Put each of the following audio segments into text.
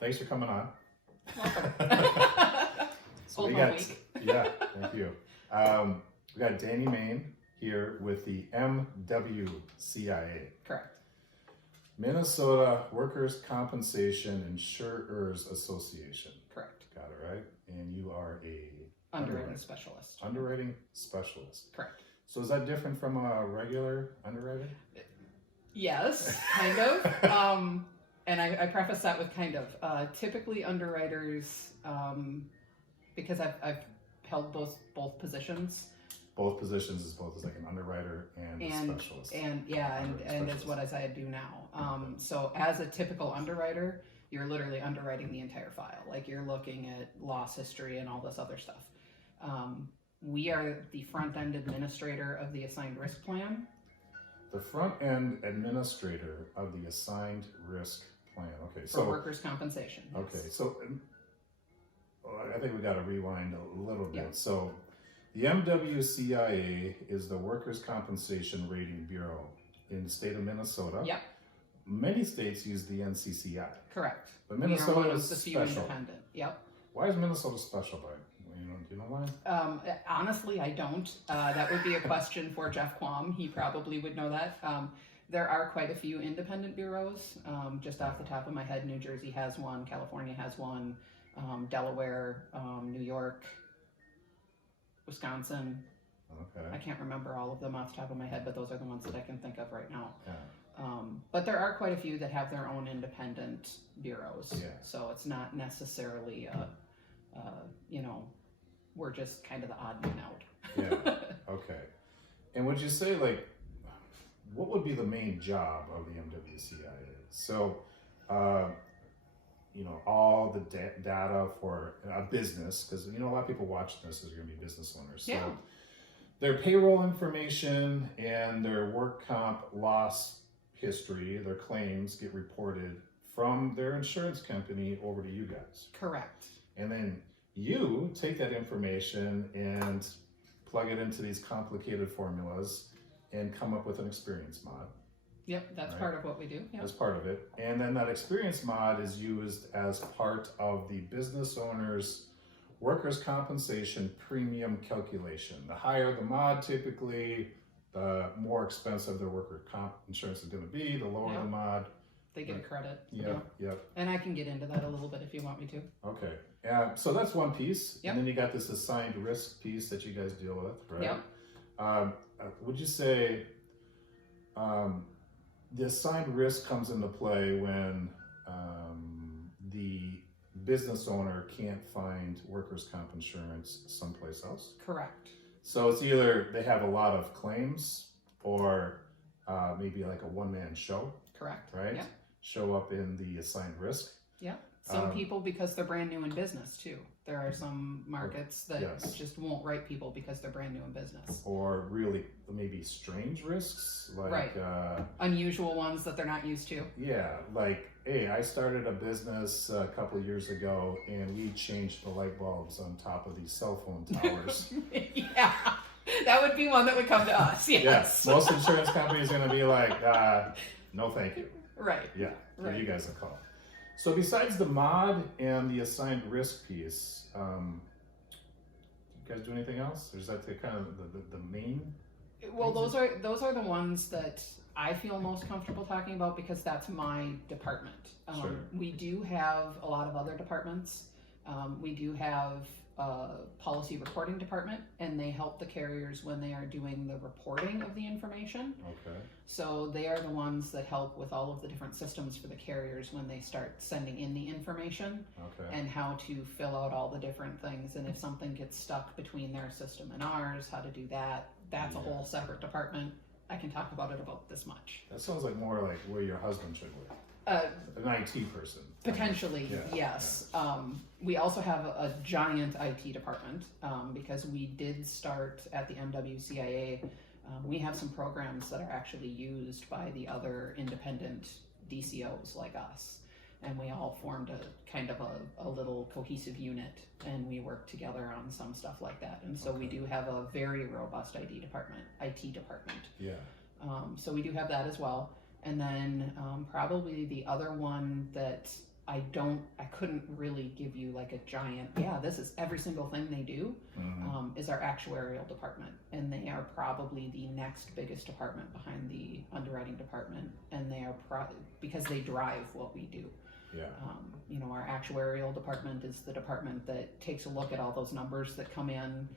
thanks for coming on. Welcome. So we got, yeah, thank you. We got Dani Main here with the MWCIA. Correct. Minnesota Workers' Compensation Insurers Association. Correct. Got it right? And you are a Underwriting specialist. Underwriting specialist. Correct. So is that different from a regular underwriter? Yes, kind of. And I preface that with kind of. Typically underwriters, because I've held both positions. Both positions is both as like an underwriter and a specialist. And it's what I do now. So as a typical underwriter, you're literally underwriting the entire file. Like you're looking at loss history and all this other stuff. We are the front-end administrator of the assigned risk plan. The front-end administrator of the assigned risk plan. Okay, for workers' compensation. Yes. Okay, so I think we got to rewind a little bit. Yeah. So the MWCIA is the Workers' Compensation Rating Bureau in the state of Minnesota. Yep. Many states use the NCCI. Correct. But Minnesota is the few special. Independent. Yep. Why is Minnesota special, Bud? Do you know why? Honestly, I don't. That would be a question for Jeff Quam. He probably would know that. There are quite a few independent bureaus. Just off the top of my head, New Jersey has one, California has one, Delaware, New York, Wisconsin. Okay. I can't remember all of them off the top of my head, but those are the ones that I can think of right now. Yeah. But there are quite a few that have their own independent bureaus. Yeah. So it's not necessarily, we're just kind of the odd man out. Yeah. Okay. And would you say, like, what would be the main job of the MWCIA? So, all the data for a business, because, a lot of people watching this is going to be business owners. So yeah. Their payroll information and their work comp loss history, their claims get reported from their insurance company over to you guys. Correct. And then you take that information and plug it into these complicated formulas and come up with an experience mod. Yep, that's right? part of what we do. Yep. That's part of it. And then that experience mod is used as part of the business owner's workers' compensation premium calculation. The higher the mod, typically, the more expensive their worker comp insurance is going to be. The lower the mod, they get a credit. Yep. And I can get into that a little bit if you want me to. Okay. So that's one piece. Yep. And then you got this assigned risk piece that you guys deal with, right? Yep. Would you say the assigned risk comes into play when the business owner can't find workers' comp insurance someplace else? Correct. So it's either they have a lot of claims or maybe like a one-man show. Correct. Right? Yeah. Show up in the assigned risk. Yeah. Some people, because they're brand new in business too. There are some markets that just won't write people because they're brand new in business. Or really maybe strange risks, like unusual ones that they're not used to. Yeah, like, hey, I started a business a couple of years ago and we changed the light bulbs on top of these cell phone towers. Yeah, that would be one that would come to us. Yes. Yeah, most insurance companies are going to be like, no thank you. Right. Yeah, give you guys a call. So besides the mod and the assigned risk piece, you guys do anything else? Or is that the kind of the main? Well, those are the ones that I feel most comfortable talking about because that's my department. Sure. We do have a lot of other departments. We do have a policy reporting department, and they help the carriers when they are doing the reporting of the information. Okay. So they are the ones that help with all of the different systems for the carriers when they start sending in the information. Okay. And how to fill out all the different things. And if something gets stuck between their system and ours, how to do that. That's a whole separate department. I can talk about it about this much. That sounds like more like where your husband should work. An IT person. Potentially, yes. Yeah. We also have a giant IT department because we did start at the MWCIA. We have some programs that are actually used by the other independent DCOs like us. And we all formed a kind of a little cohesive unit, and we work together on some stuff like that. And so we do have a very robust IT department. Yeah. So we do have that as well. And then probably the other one that I couldn't really give you like a giant, this is every single thing they do, is our actuarial department. And they are probably the next biggest department behind the underwriting department. And they are because they drive what we do. Yeah. Our actuarial department is the department that takes a look at all those numbers that come in.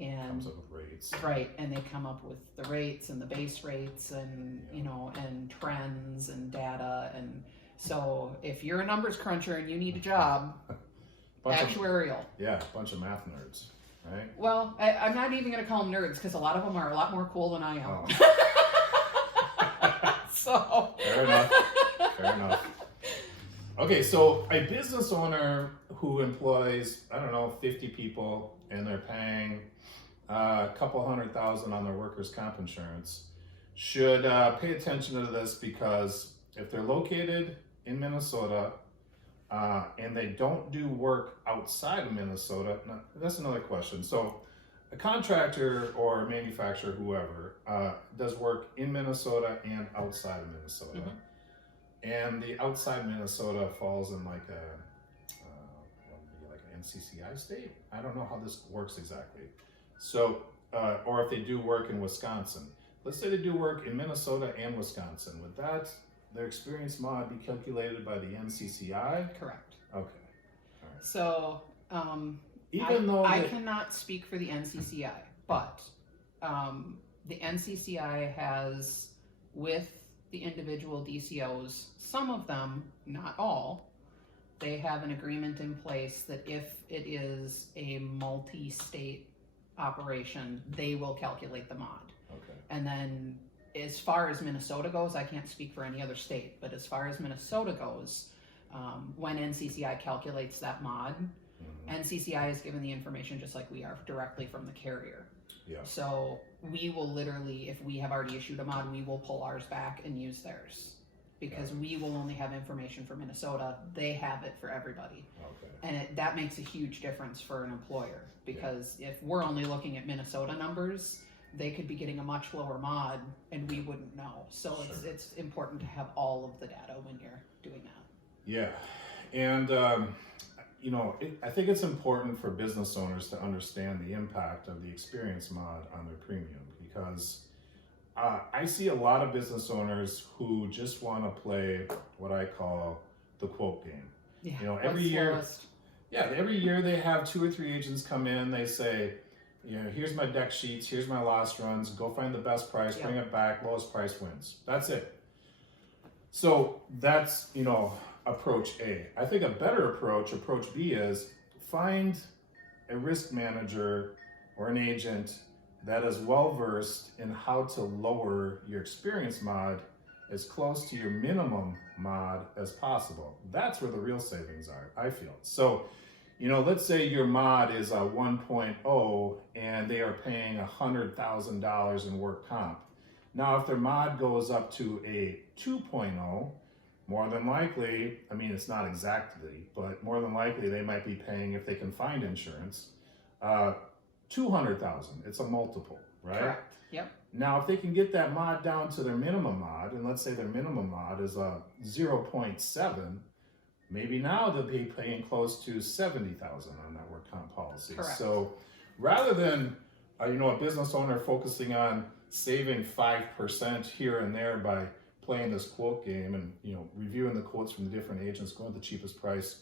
And comes up with rates. Right, and they come up with the rates and the base rates and and trends and data. And so if you're a numbers cruncher and you need a job, actuarial. A bunch of math nerds, right? Well, I'm not even going to call them nerds because a lot of them are a lot more cool than I am. Oh. So fair enough. Okay, so a business owner who employs, 50 people, and they're paying a couple $100,000 on their workers' comp insurance should pay attention to this, because if they're located in Minnesota and they don't do work outside of Minnesota, that's another question. So a contractor or a manufacturer, whoever, does work in Minnesota and outside of Minnesota. And the outside Minnesota falls in like an NCCI state. I don't know how this works exactly. So, or if they do work in Wisconsin. Let's say they do work in Minnesota and Wisconsin. Would their experience mod be calculated by the NCCI? Correct. Okay. All right. So, I cannot speak for the NCCI, but the NCCI has, with the individual DCOs, some of them, not all, they have an agreement in place that if it is a multi-state operation, they will calculate the mod. Okay. And then as far as Minnesota goes, I can't speak for any other state, but as far as Minnesota goes, when NCCI calculates that mod, NCCI is given the information just like we are directly from the carrier. Yeah. So we will literally, if we have already issued a mod, we will pull ours back and use theirs, because we will only have information for Minnesota. They have it for everybody. Okay. And that makes a huge difference for an employer, because if we're only looking at Minnesota numbers, they could be getting a much lower mod and we wouldn't know. So it's important to have all of the data when you're doing that. Yeah. And, I think it's important for business owners to understand the impact of the experience mod on their premium, because I see a lot of business owners who just want to play what I call the quote game. Yeah. Every year they have 2 or 3 agents come in. They say, here's my deck sheets, here's my loss runs, go find the best price, bring it back, lowest price wins. That's it. So that's, approach A. I think a better approach B, is find a risk manager or an agent that is well versed in how to lower your experience mod as close to your minimum mod as possible. That's where the real savings are, I feel. So, let's say your mod is a 1.0 and they are paying $100,000 in work comp. Now, if their mod goes up to a 2.0, more than likely, it's not exactly, but more than likely they might be paying, if they can find insurance, $200,000. It's a multiple, right? Correct. Yep. Now, if they can get that mod down to their minimum mod, and let's say their minimum mod is a 0.7, maybe now they'll be paying close to $70,000 on that work comp policy. Correct. So rather than a business owner focusing on saving 5% here and there by playing this quote game and reviewing the quotes from the different agents, going with the cheapest price,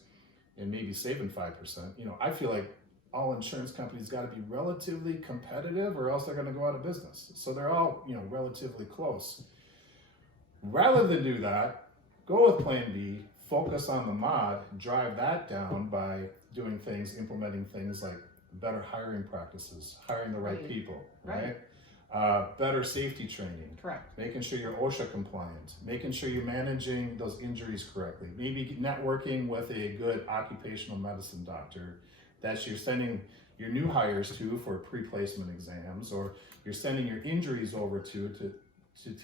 and maybe saving 5%, I feel like all insurance companies got to be relatively competitive, or else they're going to go out of business. So they're all relatively close. Rather than do that, go with plan B, focus on the mod, drive that down by implementing things like better hiring practices, hiring the right people, right? Better safety training. Correct. Making sure you're OSHA compliant, making sure you're managing those injuries correctly, maybe networking with a good occupational medicine doctor that you're sending your new hires to for pre-placement exams, or you're sending your injuries over to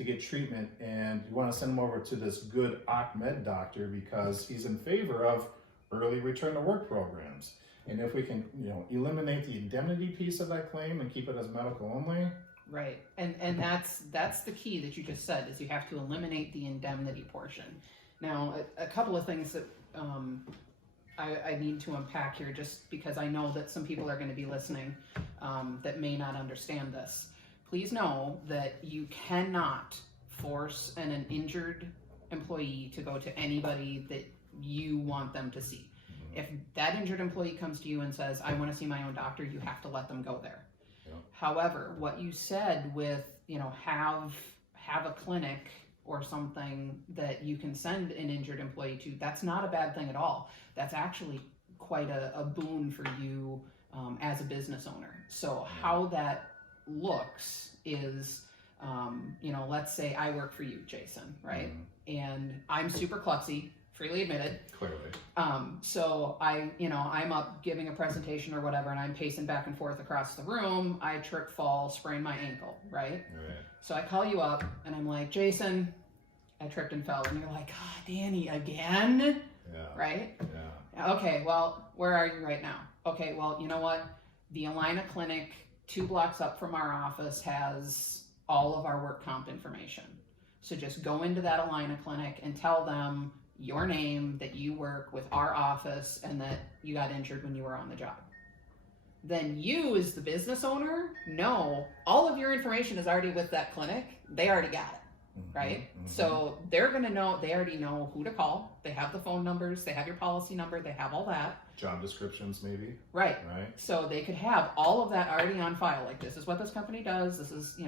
get treatment, and you want to send them over to this good OCMED doctor because he's in favor of early return to work programs. And if we can, eliminate the indemnity piece of that claim and keep it as medical only. Right. And that's the key that you just said, is you have to eliminate the indemnity portion. Now, a couple of things that I need to unpack here just because I know that some people are going to be listening that may not understand this. Please know that you cannot force an injured employee to go to anybody that you want them to see. If that injured employee comes to you and says, I want to see my own doctor, you have to let them go there. Yeah. However, what you said with, have a clinic or something that you can send an injured employee to, that's not a bad thing at all. That's actually quite a boon for you as a business owner. So how that looks is, let's say I work for you, Jason, right? And I'm super klutzy, freely admitted. Clearly. So I'm up giving a presentation or whatever, and I'm pacing back and forth across the room. I trip, fall, sprain my ankle, right? So I call you up and I'm like, Jason, I tripped and fell. And you're like, oh, Dani, again? Yeah. Right? Yeah. Okay, well, where are you right now? Okay, well, you know what? The Alina Clinic, 2 blocks up from our office, has all of our work comp information. So just go into that Alina Clinic and tell them your name, that you work with our office, and that you got injured when you were on the job. Then you, as the business owner, know all of your information is already with that clinic. They already got it, right? So they're going to know, they already know who to call. They have the phone numbers, they have your policy number, they have all that. Job descriptions, maybe. Right. So they could have all of that already on file. Like, this is what this company does. This is,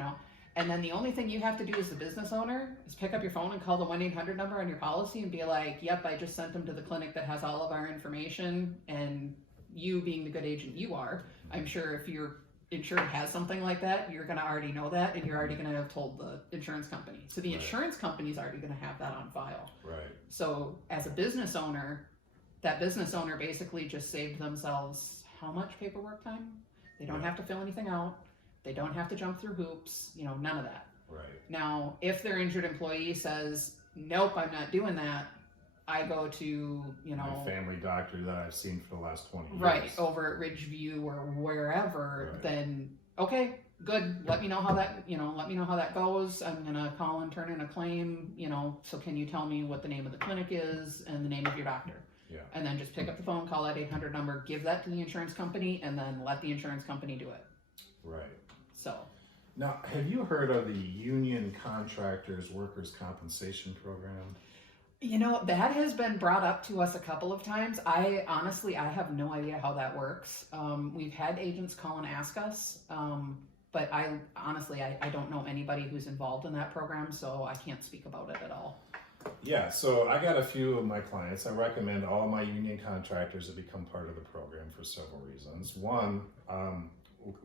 and then the only thing you have to do as the business owner is pick up your phone and call the 1-800 number on your policy and be like, yep, I just sent them to the clinic that has all of our information. And you, being the good agent you are, I'm sure if your insured has something like that, you're going to already know that, and you're already going to have told the insurance company. So the insurance company's already going to have that on file. Right. So as a business owner, that business owner basically just saved themselves how much paperwork time? They don't have to fill anything out. They don't have to jump through hoops, none of that. Right. Now, if their injured employee says, nope, I'm not doing that, I go to, my family doctor that I've seen for the last 20 years. Right, over at Ridgeview or wherever, then, okay, good. Let me know how that goes. I'm going to call and turn in a claim, so can you tell me what the name of the clinic is and the name of your doctor? Yeah. And then just pick up the phone, call that 800 number, give that to the insurance company, and then let the insurance company do it. Right. So. Now, have you heard of the Union Contractors Workers' Compensation Program? That has been brought up to us a couple of times. I have no idea how that works. We've had agents call and ask us, but I don't know anybody who's involved in that program, so I can't speak about it at all. Yeah, so I got a few of my clients. I recommend all my union contractors to become part of the program for several reasons. One,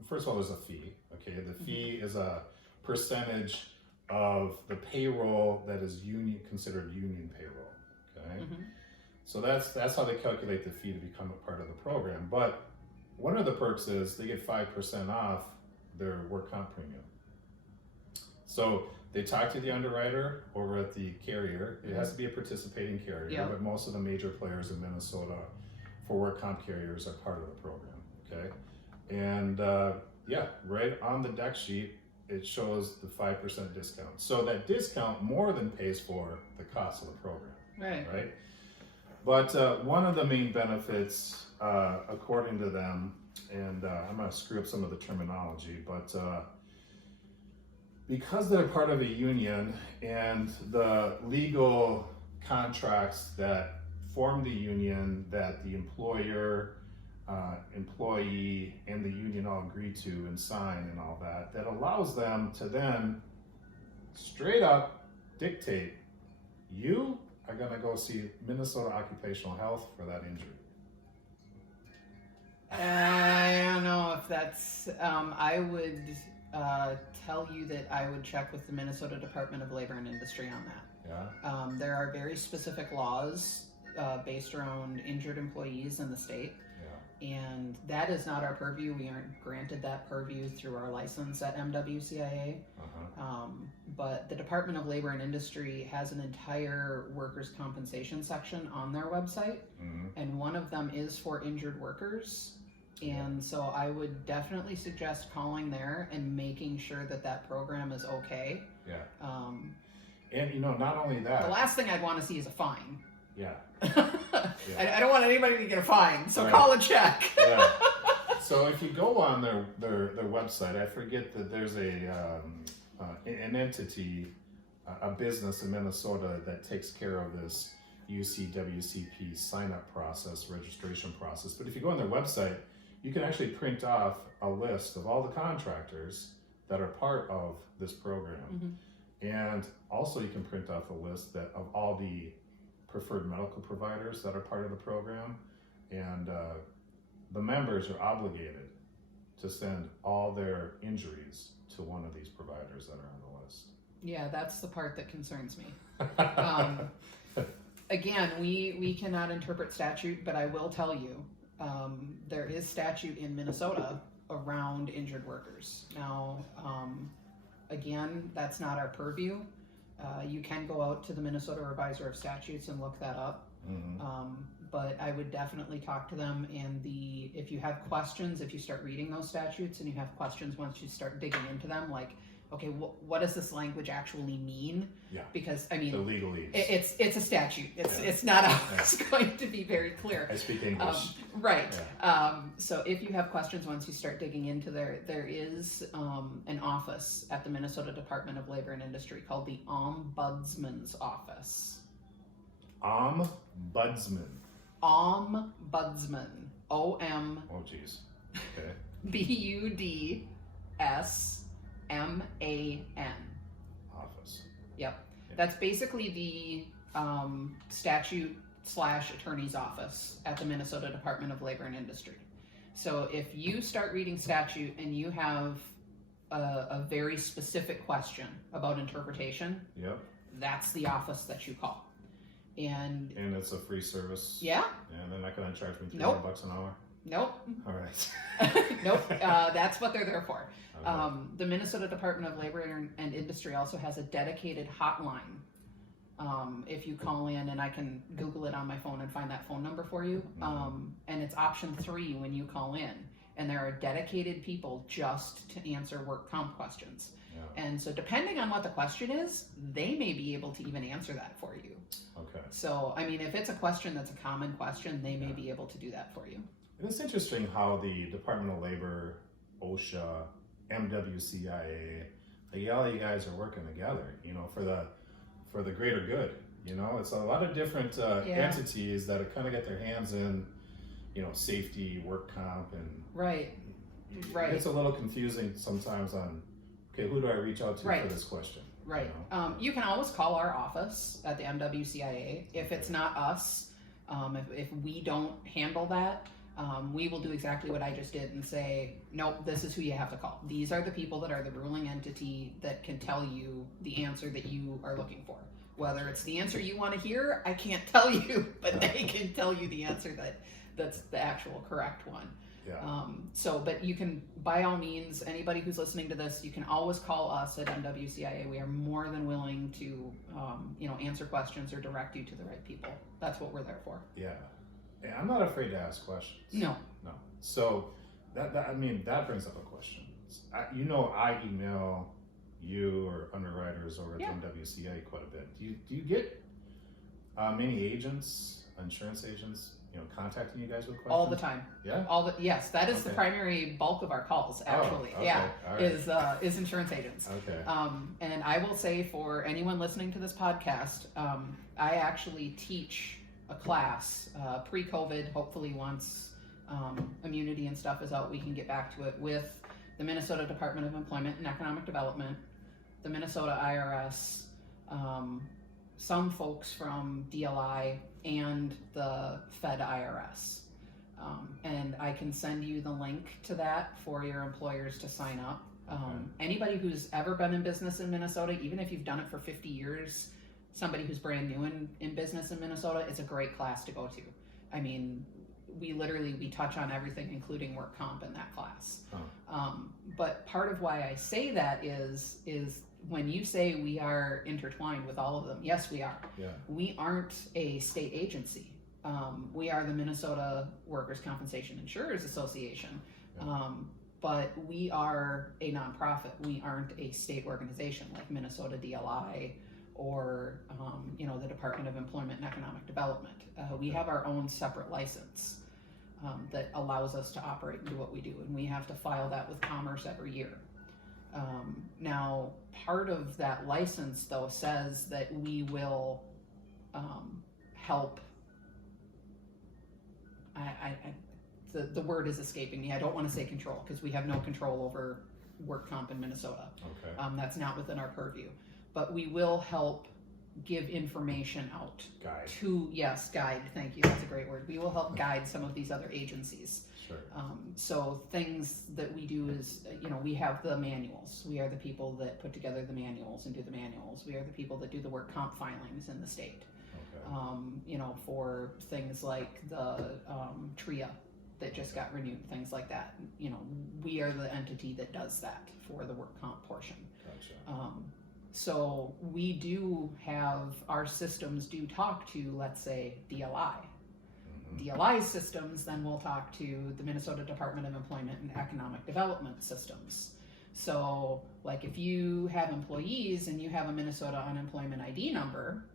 first of all, there's a fee. Okay, the fee is a percentage of the payroll that is considered union payroll. Okay, so that's how they calculate the fee to become a part of the program. But one of the perks is they get 5% off their work comp premium. So they talk to the underwriter over at the carrier. It has to be a participating carrier, but most of the major players in Minnesota for work comp carriers are part of the program. Okay, and right on the deck sheet, it shows the 5% discount. So that discount more than pays for the cost of the program. Right. But one of the main benefits, according to them, and I'm going to screw up some of the terminology, but because they're part of a union and the legal contracts that form the union that the employer, employee, and the union all agree to and sign and all that, that allows them to then straight up dictate, you are going to go see Minnesota Occupational Health for that injury. I don't know if that's, I would tell you that I would check with the Minnesota Department of Labor and Industry on that. Yeah. There are very specific laws based around injured employees in the state. And that is not our purview. We aren't granted that purview through our license at MWCIA. But the Department of Labor and Industry has an entire workers' compensation section on their website. And one of them is for injured workers. And so I would definitely suggest calling there and making sure that that program is okay. And not only that. The last thing I'd want to see is a fine. Yeah. I don't want anybody to get a fine, so Right. call and check. Yeah. So if you go on their website, I forget that there's an entity, a business in Minnesota that takes care of this UCWCP sign-up process, registration process. But if you go on their website, you can actually print off a list of all the contractors that are part of this program. And also you can print off a list of all the preferred medical providers that are part of the program. And the members are obligated to send all their injuries to one of these providers that are on the list. Yeah, that's the part that concerns me. Again, we cannot interpret statute, but I will tell you, there is statute in Minnesota around injured workers. Now, again, that's not our purview. You can go out to the Minnesota Revisor of Statutes and look that up. But I would definitely talk to them, and if you have questions, if you start reading those statutes and you have questions once you start digging into them, like, okay, what does this language actually mean? Yeah. Because I mean, the legalese. It's a statute. It's not always going to be very clear. I speak English. Right. So if you have questions once you start digging into there is an office at the Minnesota Department of Labor and Industry called the Ombudsman's Office. Ombudsman. Ombudsman. O-M. Oh, geez. Okay. B-U-D-S-M-A-N. Office. Yep. That's basically the statute/attorney's office at the Minnesota Department of Labor and Industry. So if you start reading statute and you have a very specific question about interpretation, Yep. that's the office that you call. And it's a free service. yeah. And they're not going to charge me $300 an hour. Nope. All right. Nope. That's what they're there for. Okay. The Minnesota Department of Labor and Industry also has a dedicated hotline. If you call in, and I can Google it on my phone and find that phone number for you. And it's option 3 when you call in. And there are dedicated people just to answer work comp questions. Yeah. And so depending on what the question is, they may be able to even answer that for you. Okay. So, I mean, if it's a question that's a common question, they may be able to do that for you. And it's interesting how the Department of Labor, OSHA, MWCIA, all you guys are working together, for the greater good. It's a lot of different entities that kind of get their hands in, safety, work comp, and Right. It's a little confusing sometimes on, okay, who do I reach out to for this question? Right. You can always call our office at the MWCIA. If it's not us, if we don't handle that, we will do exactly what I just did and say, nope, this is who you have to call. These are the people that are the ruling entity that can tell you the answer that you are looking for. Whether it's the answer you want to hear, I can't tell you, but they can tell you the answer that's the actual correct one. Yeah. But you can, by all means, anybody who's listening to this, you can always call us at MWCIA. We are more than willing to, answer questions or direct you to the right people. That's what we're there for. Yeah. And I'm not afraid to ask questions. No. So that brings up a question. I email you or underwriters over at MWCA quite a bit. Do you get many agents, insurance agents, contacting you guys with questions? All the time. Yeah. Yes, that is the primary bulk of our calls. Actually, okay. All right. is insurance agents. Okay. And I will say for anyone listening to this podcast, I actually teach a class pre-COVID. Hopefully, once immunity and stuff is out, we can get back to it with the Minnesota Department of Employment and Economic Development, the Minnesota IRS, some folks from DLI, and the Fed IRS. And I can send you the link to that for your employers to sign up. Anybody who's ever been in business in Minnesota, even if you've done it for 50 years, somebody who's brand new in business in Minnesota, it's a great class to go to. I mean, we touch on everything, including work comp in that class. But part of why I say that is when you say we are intertwined with all of them, yes, we are. Yeah. We aren't a state agency. We are the Minnesota Workers' Compensation Insurers Association. Yeah. But we are a nonprofit. We aren't a state organization like Minnesota DLI or the Department of Employment and Economic Development. We have our own separate license that allows us to operate and do what we do, and we have to file that with Commerce every year. Now, part of that license, though, says that we will help. The word is escaping me. I don't want to say control, because we have no control over work comp in Minnesota. Okay. That's not within our purview. But we will help give information out. Guide. Guide. Thank you. That's a great word. We will help guide some of these other agencies. Sure. So things that we do is, we have the manuals. We are the people that put together the manuals and do the manuals. We are the people that do the work comp filings in the state. Okay. For things like the TRIA that just got renewed, things like that. We are the entity that does that for the work comp portion. Gotcha. So we do have, our systems do talk to, let's say, DLI. DLI systems then will talk to the Minnesota Department of Employment and Economic Development systems. So, like, if you have employees and you have a Minnesota unemployment ID number,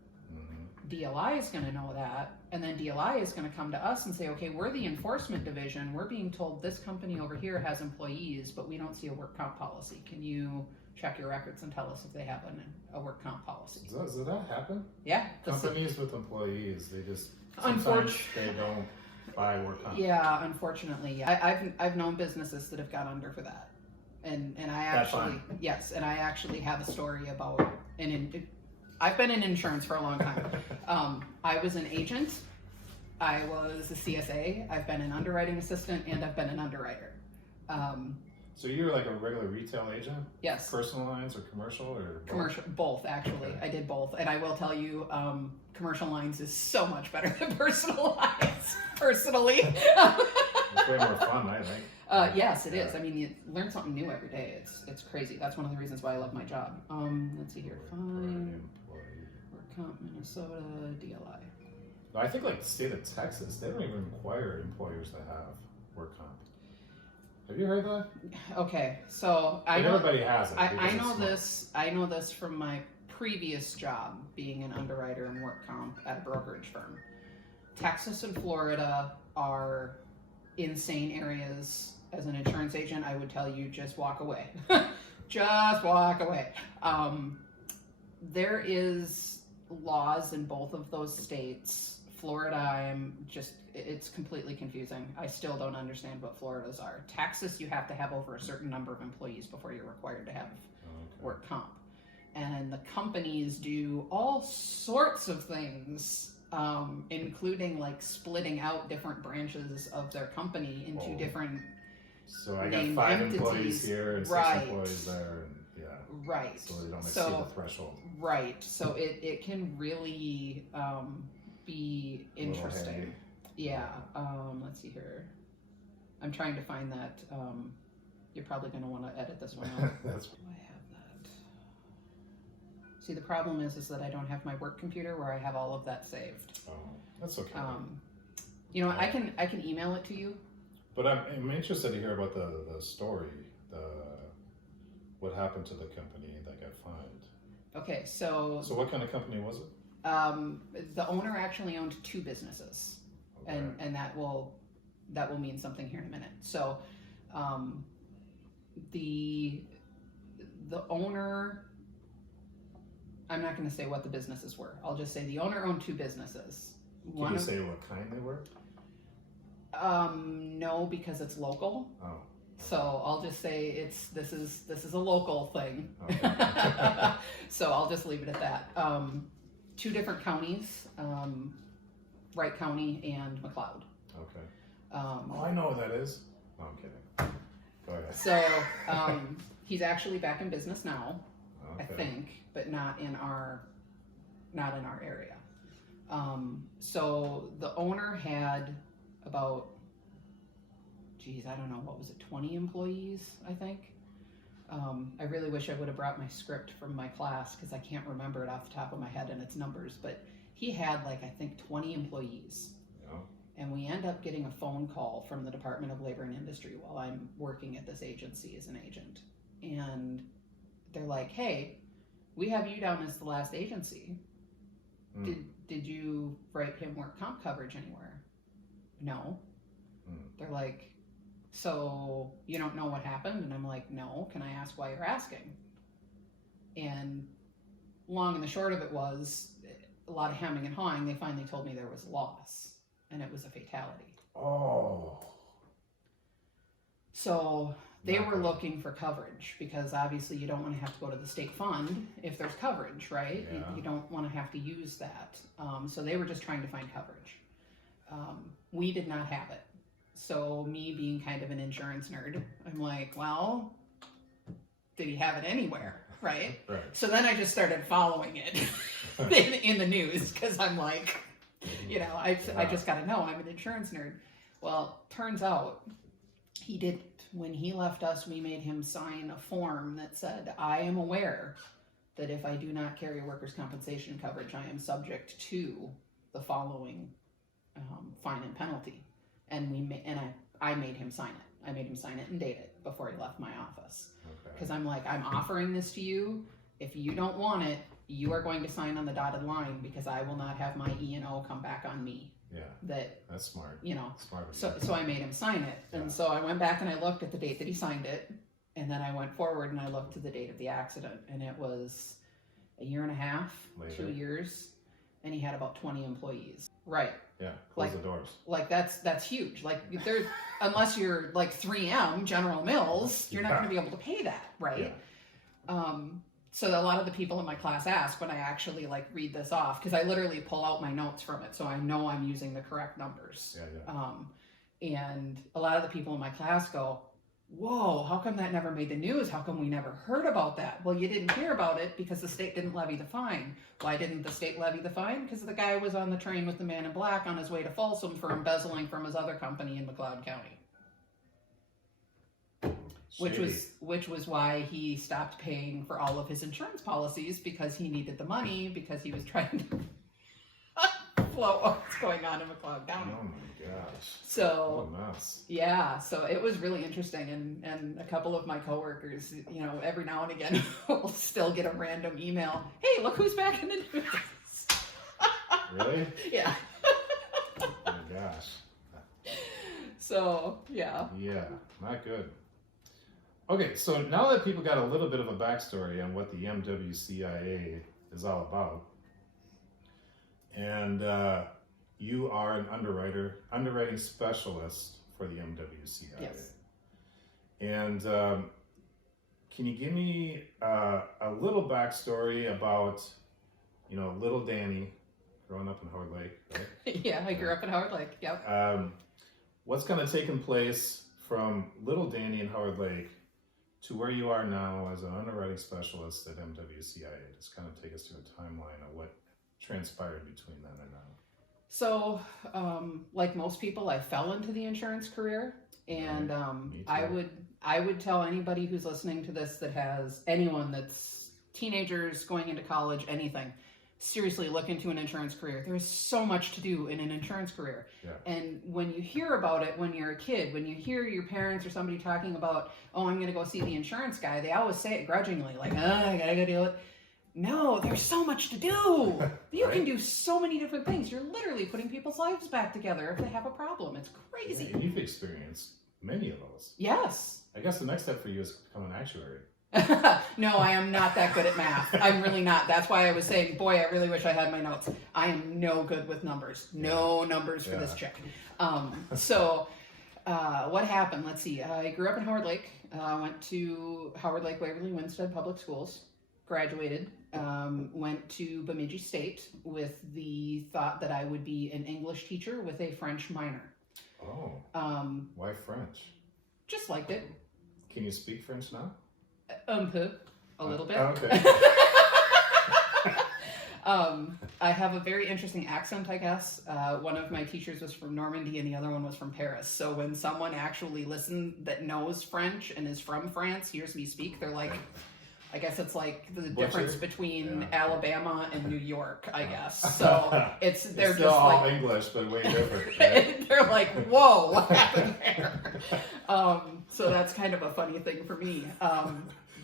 DLI is going to know that, and then DLI is going to come to us and say, okay, we're the enforcement division. We're being told this company over here has employees, but we don't see a work comp policy. Can you check your records and tell us if they have a work comp policy? Does that happen? Yeah. Companies with employees, they just sometimes they don't buy work comp. Yeah, unfortunately, I've known businesses that have got under for that, and I actually and I actually have a story about I've been in insurance for a long time. I was an agent, I was a CSA, I've been an underwriting assistant, and I've been an underwriter. So you're like a regular retail agent? Yes. Personal lines or commercial or both? Commercial, both actually. Okay. I did both, and I will tell you, commercial lines is so much better than personal lines. Personally, it's way more fun, I think. Yes, it is. I mean, you learn something new every day. It's crazy. That's one of the reasons why I love my job. Let's see here. Fine. Work comp, Minnesota, DLI. No, I think like the state of Texas, they don't even require employers to have work comp. Have you heard that? Okay, so I know everybody has it. I know this. I know this from my previous job, being an underwriter and work comp at a brokerage firm. Texas and Florida are insane areas. As an insurance agent, I would tell you, just walk away. Just walk away. There is laws in both of those states. Florida, it's completely confusing. I still don't understand what Florida's are. Texas, you have to have over a certain number of employees before you're required to have work comp. And the companies do all sorts of things, including like splitting out different branches of their company into different. So I got 5 employees here and 6 employees there, and right. So they don't exceed the threshold. Right. So it can really be interesting. Yeah. Let's see here. I'm trying to find that. You're probably going to want to edit this one out. Do I have that? See, the problem is that I don't have my work computer where I have all of that saved. Oh, that's okay. I can email it to you. But I'm interested to hear about the story, what happened to the company that got fined. Okay, so what kind of company was it? The owner actually owned 2 businesses, okay. and that will mean something here in a minute. So, the owner, I'm not going to say what the businesses were. I'll just say the owner owned 2 businesses. Can you say what kind they were? No, because it's local. Oh. So I'll just say this is a local thing. Okay. So I'll just leave it at that. 2 different counties, Wright County and McLeod. Okay. I know what that is. No, I'm kidding. Go ahead. So he's actually back in business now, okay. I think, but not in our area. So the owner had about, I don't know, what was it, 20 employees, I think. I really wish I would have brought my script from my class, because I can't remember it off the top of my head and its numbers, but he had I think 20 employees. Yeah. And we end up getting a phone call from the Department of Labor and Industry while I'm working at this agency as an agent. And they're like, hey, we have you down as the last agency. Mm. Did you write him work comp coverage anywhere? No. They're like, so you don't know what happened? And I'm like, no. Can I ask why you're asking? And long and the short of it was a lot of hemming and hawing. They finally told me there was a loss, and it was a fatality. Oh. So they were looking for coverage because obviously you don't want to have to go to the state fund if there's coverage, right? Yeah. You don't want to have to use that. So they were just trying to find coverage. We did not have it. So me being kind of an insurance nerd, I'm like, well, did he have it anywhere, right? Right. So then I just started following it in the news because I'm like, I just got to know. I'm an insurance nerd. Well, turns out he didn't. When he left us, we made him sign a form that said, I am aware that if I do not carry workers' compensation coverage, I am subject to the following fine and penalty. And I made him sign it. I made him sign it and date it before he left my office. Because I'm like, I'm offering this to you. If you don't want it, you are going to sign on the dotted line because I will not have my E&O come back on me. Yeah. That's smart. Smart. So I made him sign it. And so I went back and I looked at the date that he signed it. And then I went forward and I looked to the date of the accident. And it was a year and a half, later. 2 years. And he had about 20 employees. Right. Yeah. Close the doors. Like that's huge. Like unless you're like 3M, General Mills, you're not going to be able to pay that. Right. Yeah. So a lot of the people in my class ask when I actually like read this off, because I literally pull out my notes from it, so I know I'm using the correct numbers. And a lot of the people in my class go, whoa, how come that never made the news? How come we never heard about that? Well, you didn't hear about it because the state didn't levy the fine. Why didn't the state levy the fine? Because the guy was on the train with the man in black on his way to Folsom for embezzling from his other company in McLeod County. Which was why he stopped paying for all of his insurance policies, because he needed the money, because he was trying to flow what's going on in McLeod County. Oh my gosh. So what a mess. Yeah, so it was really interesting, and a couple of my coworkers, every now and again will still get a random email. Hey, look who's back in the news. Really? Yeah. Oh my gosh. So yeah. Yeah, not good. Okay, so now that people got a little bit of a backstory on what the MWCIA is all about, and you are an underwriting specialist for the MWCIA. Yes. And can you give me a little backstory about, little Dani growing up in Howard Lake, right? Yeah, I grew up in Howard Lake, yep. What's kind of taken place from little Dani in Howard Lake to where you are now as an underwriting specialist at MWCIA? Just kind of take us through a timeline of what transpired between then and now. So, like most people, I fell into the insurance career, and I would tell anybody who's listening to this that has anyone that's teenagers going into college, anything, seriously look into an insurance career. There's so much to do in an insurance career. Yeah. And when you hear about it when you're a kid, when you hear your parents or somebody talking about, oh, I'm going to go see the insurance guy, they always say it grudgingly, like, I gotta go do it. No, there's so much to do. You can do so many different things. You're literally putting people's lives back together if they have a problem. It's crazy. Yeah, you've experienced many of those. Yes. I guess the next step for you is to become an actuary. No, I am not that good at math. I'm really not. That's why I was saying, boy, I really wish I had my notes. I am no good with numbers. No numbers for this chick. So what happened? Let's see. I grew up in Howard Lake. Went to Howard Lake Waverly Winstead Public Schools. Graduated. Went to Bemidji State with the thought that I would be an English teacher with a French minor. Oh. Why French? Just liked it. Can you speak French now? A little bit. Okay. I have a very interesting accent, I guess. One of my teachers was from Normandy and the other one was from Paris. So when someone actually that knows French and is from France, hears me speak, they're like, I guess it's like the difference between Alabama and New York, I guess. So they're still just all like English, but way different. Right? They're like, whoa, what happened there? So that's kind of a funny thing for me.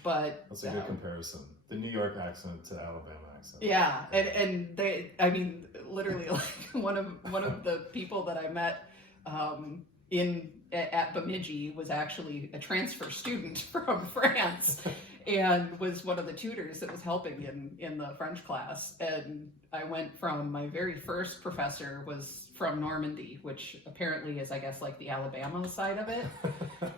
But That's a good comparison. The New York accent to Alabama accent. yeah, and they, I mean, literally, like one of the people that I met at Bemidji was actually a transfer student from France, and was one of the tutors that was helping in the French class. And I went from, my very first professor was from Normandy, which apparently is, I guess, like the Alabama side of it.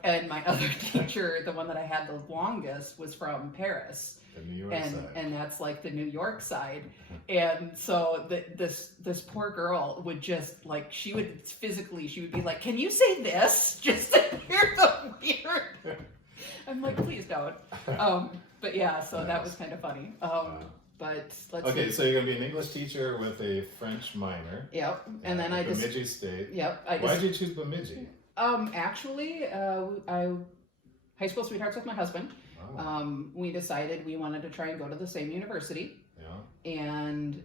And my other teacher, the one that I had the longest, was from Paris. The New York side. And that's like the New York side. And so this poor girl would just, like, she would be like, can you say this? Just to hear the weird. I'm like, please don't. But yeah, so that was kind of funny. But let's okay, see. so you're gonna be an English teacher with a French minor. Yep. And then I just Bemidji State. Yep. Why did you choose Bemidji? Actually, high school sweethearts with my husband. Oh. We decided we wanted to try and go to the same university. Yeah. And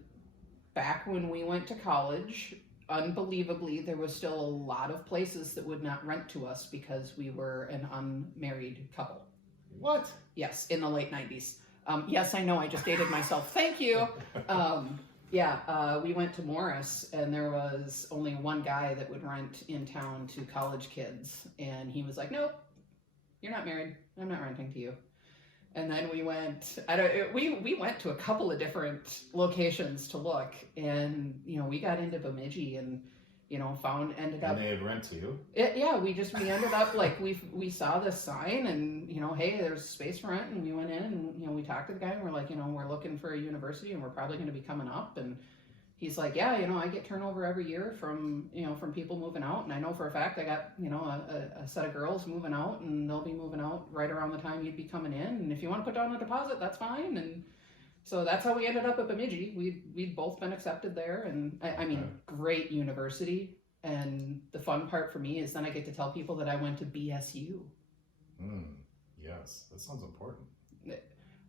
back when we went to college, unbelievably, there was still a lot of places that would not rent to us because we were an unmarried couple. What? Yes, in the late 90s. Yes, I know, I just dated myself. Thank you. We went to Morris, and there was only one guy that would rent in town to college kids. And he was like, nope, you're not married. I'm not renting to you. And then we went, we went to a couple of different locations to look, and, you know, we got into Bemidji and, you know, ended up. And they had rent to you? We ended up, like, we saw this sign and, you know, hey, there's space for rent, and we went in and, you know, we talked to the guy and we're like, you know, we're looking for a university and we're probably going to be coming up. And he's like, yeah, you know, I get turnover every year from people moving out. And I know for a fact I got, you know, a set of girls moving out, and they'll be moving out right around the time you'd be coming in. And if you want to put down a deposit, that's fine. And so that's how we ended up at Bemidji. We'd both been accepted there. And I mean, great university. And the fun part for me is then I get to tell people that I went to BSU. Yes, that sounds important.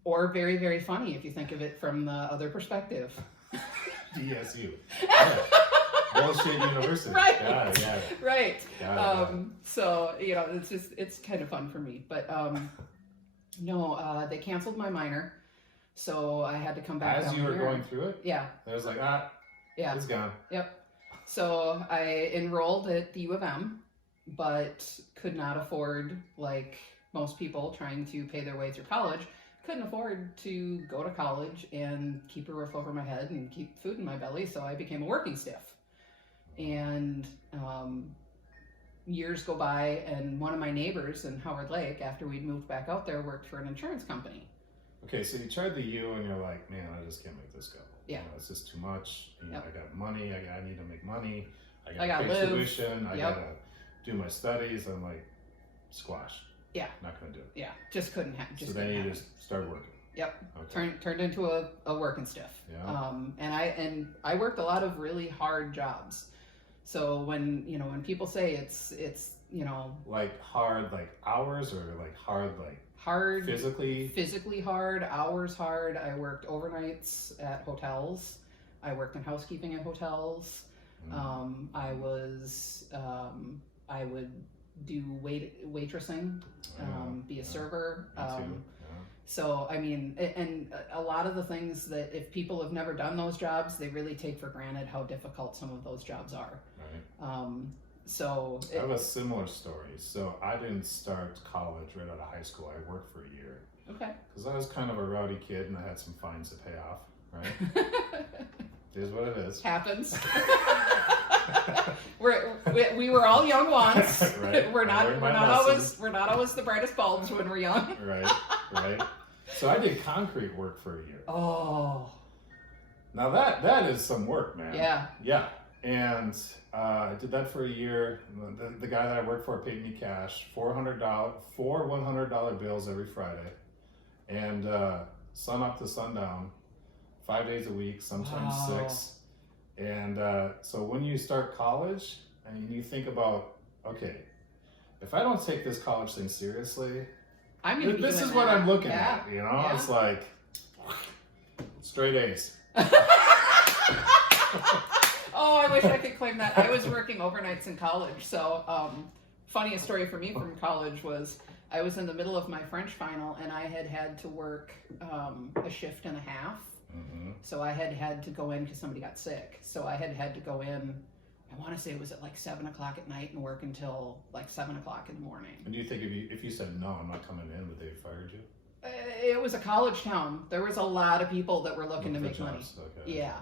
Or very, very funny if you think of it from the other perspective. DSU. Yeah. Bullshit University. Right. Yeah. Right. Yeah. So, you know, it's kind of fun for me. But no, they canceled my minor. So I had to come back. As you were going through it? Yeah. It was like, yeah, it's gone. Yep. So I enrolled at the U of M, but could not afford, like most people trying to pay their way through college, couldn't afford to go to college and keep a roof over my head and keep food in my belly. So I became a working stiff. And years go by, and one of my neighbors in Howard Lake, after we'd moved back out there, worked for an insurance company. Okay, so you tried the U and you're like, man, I just can't make this go. Yeah. You know, it's just too much. You know, Yep. I got money. I need to make money. I gotta pay live. tuition. I Yep. gotta do my studies. I'm like, squash. Yeah. Not gonna do it. Yeah, just couldn't So then you just start working. Yep. Okay. Turned into a working stiff. Yeah. And I worked a lot of really hard jobs. So when people say it's Like hard, like hours, or like hard, like hard, physically hard, hours hard. I worked overnights at hotels. I worked in housekeeping at hotels. I would do waitressing, be a server. Me too. So, I mean, and a lot of the things that if people have never done those jobs, they really take for granted how difficult some of those jobs are. Right. I have a similar story. So I didn't start college right out of high school. I worked for a year. Okay. Because I was kind of a rowdy kid and I had some fines to pay off, right? It is what it is. Happens. we were all young once. Right. We're not always the brightest bulbs when we're young. Right. So I did concrete work for a year. Oh. Now that is some work, man. Yeah. And I did that for a year. The guy that I worked for paid me cash, four $100 bills every Friday, and sun up to sundown, 5 days a week, sometimes 6. And so when you start college, I mean, you think about, okay, if I don't take this college thing seriously, this is what I'm looking at. You know, It's like straight A's. Oh, I wish I could claim that. I was working overnights in college. So, funniest story for me from college was I was in the middle of my French final, and I had to work a shift and a half. Mm-hmm. So I had to go in because somebody got sick. So I had to go in, I want to say it was at like 7 o'clock at night and work until like 7 o'clock in the morning. And do you think if you said, no, I'm not coming in, would they have fired you? It was a college town. There was a lot of people that were looking to make money. Okay. Yeah.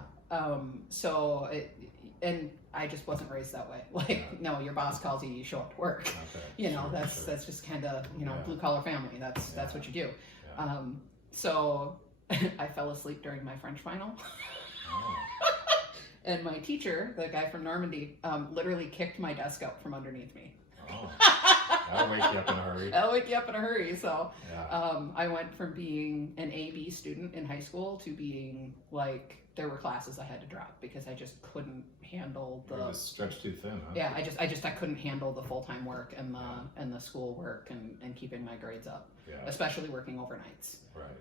And I just wasn't raised that way. Like, no, your boss calls you, you show up to work. Okay. You know, Sure, that's just kind of, Yeah. blue collar family. That's what you do. Yeah. So I fell asleep during my French final. Oh. And my teacher, the guy from Normandy, literally kicked my desk out from underneath me. Oh. That'll wake you up in a hurry. That'll wake you up in a hurry. So Yeah. I went from being an A/B student in high school to being like, there were classes I had to drop because I just couldn't handle You're just stretched too thin, huh? Yeah, I couldn't handle the full-time work and the school work and keeping my grades up, Yeah. especially working overnights. Right.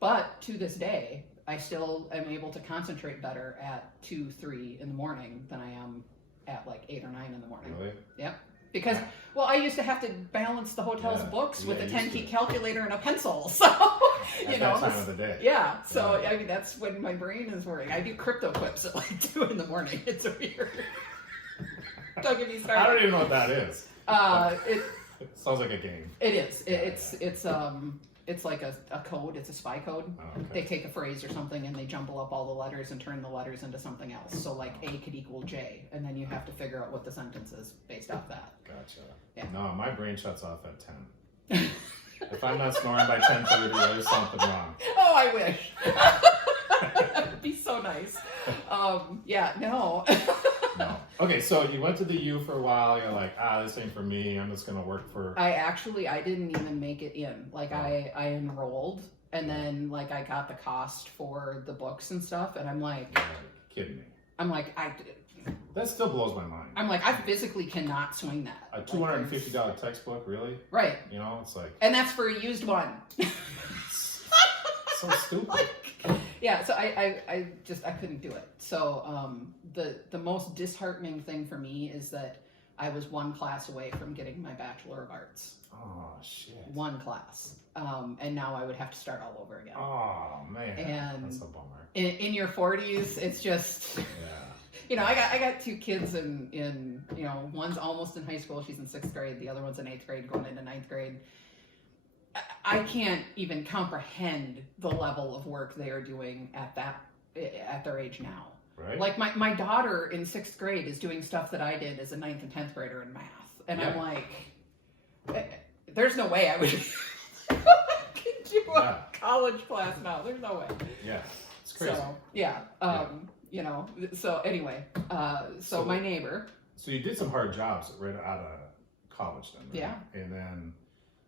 But to this day, I still am able to concentrate better at 2, 3 in the morning than I am at like 8 or 9 in the morning. Really? Yep. Because, well, I used to have to balance the hotel's Yeah. books with Yeah, a you used 10-key to. calculator and a pencil. So, At that time of the day. yeah. So, Yeah. I mean, that's when my brain is working. I do crypto quips at like 2 in the morning. It's weird. Don't get me started. I don't even know what that is. It sounds like a game. It is. It's like a code. It's a spy code. Oh, They okay. take a phrase or something and they jumble up all the letters and turn the letters into something else. So like A could equal J, and then you have to figure out what the sentence is based off that. Gotcha. Yeah. No, my brain shuts off at 10. If I'm not snoring by 10:30, there's something wrong. Oh, I wish. It'd be so nice. Yeah, no. No. Okay, so you went to the U for a while. You're like, this ain't for me. I'm just gonna work for. I didn't even make it in. Like I enrolled, and then like I got the cost for the books and stuff, and I'm like, You're kidding me. That still blows my mind. I physically cannot swing that. A $250 textbook, really? Right. You know, it's like And that's for a used one. so stupid. Yeah, so I couldn't do it. So the most disheartening thing for me is that I was one class away from getting my Bachelor of Arts. Oh shit. One class. And now I would have to start all over again. Oh man. And that's a bummer. In your 40s, it's just, Yeah. I got 2 kids in one's almost in high school. She's in 6th grade. The other one's in 8th grade, going into 9th grade. I can't even comprehend the level of work they are doing at their age now. Right. Like my daughter in 6th grade is doing stuff that I did as a 9th and 10th grader in math. And I'm like, there's no way I would do a college class now. There's no way. Yeah. It's crazy. So, yeah. So anyway, so my neighbor. So you did some hard jobs right out of college then, right? Yeah. And then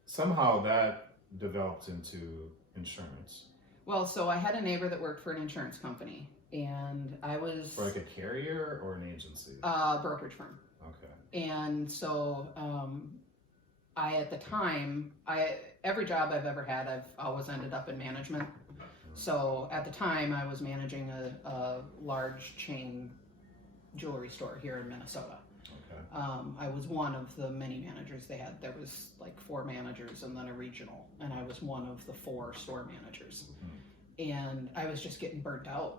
somehow that developed into insurance. Well, so I had a neighbor that worked for an insurance company, and I was For like a carrier or an agency? brokerage firm. Okay. And so at the time, every job I've ever had, I've always ended up in management. So at the time, I was managing a large chain jewelry store here in Minnesota. Okay. I was one of the many managers they had. There was like 4 managers and then a regional, and I was one of the 4 store managers. And I was just getting burnt out.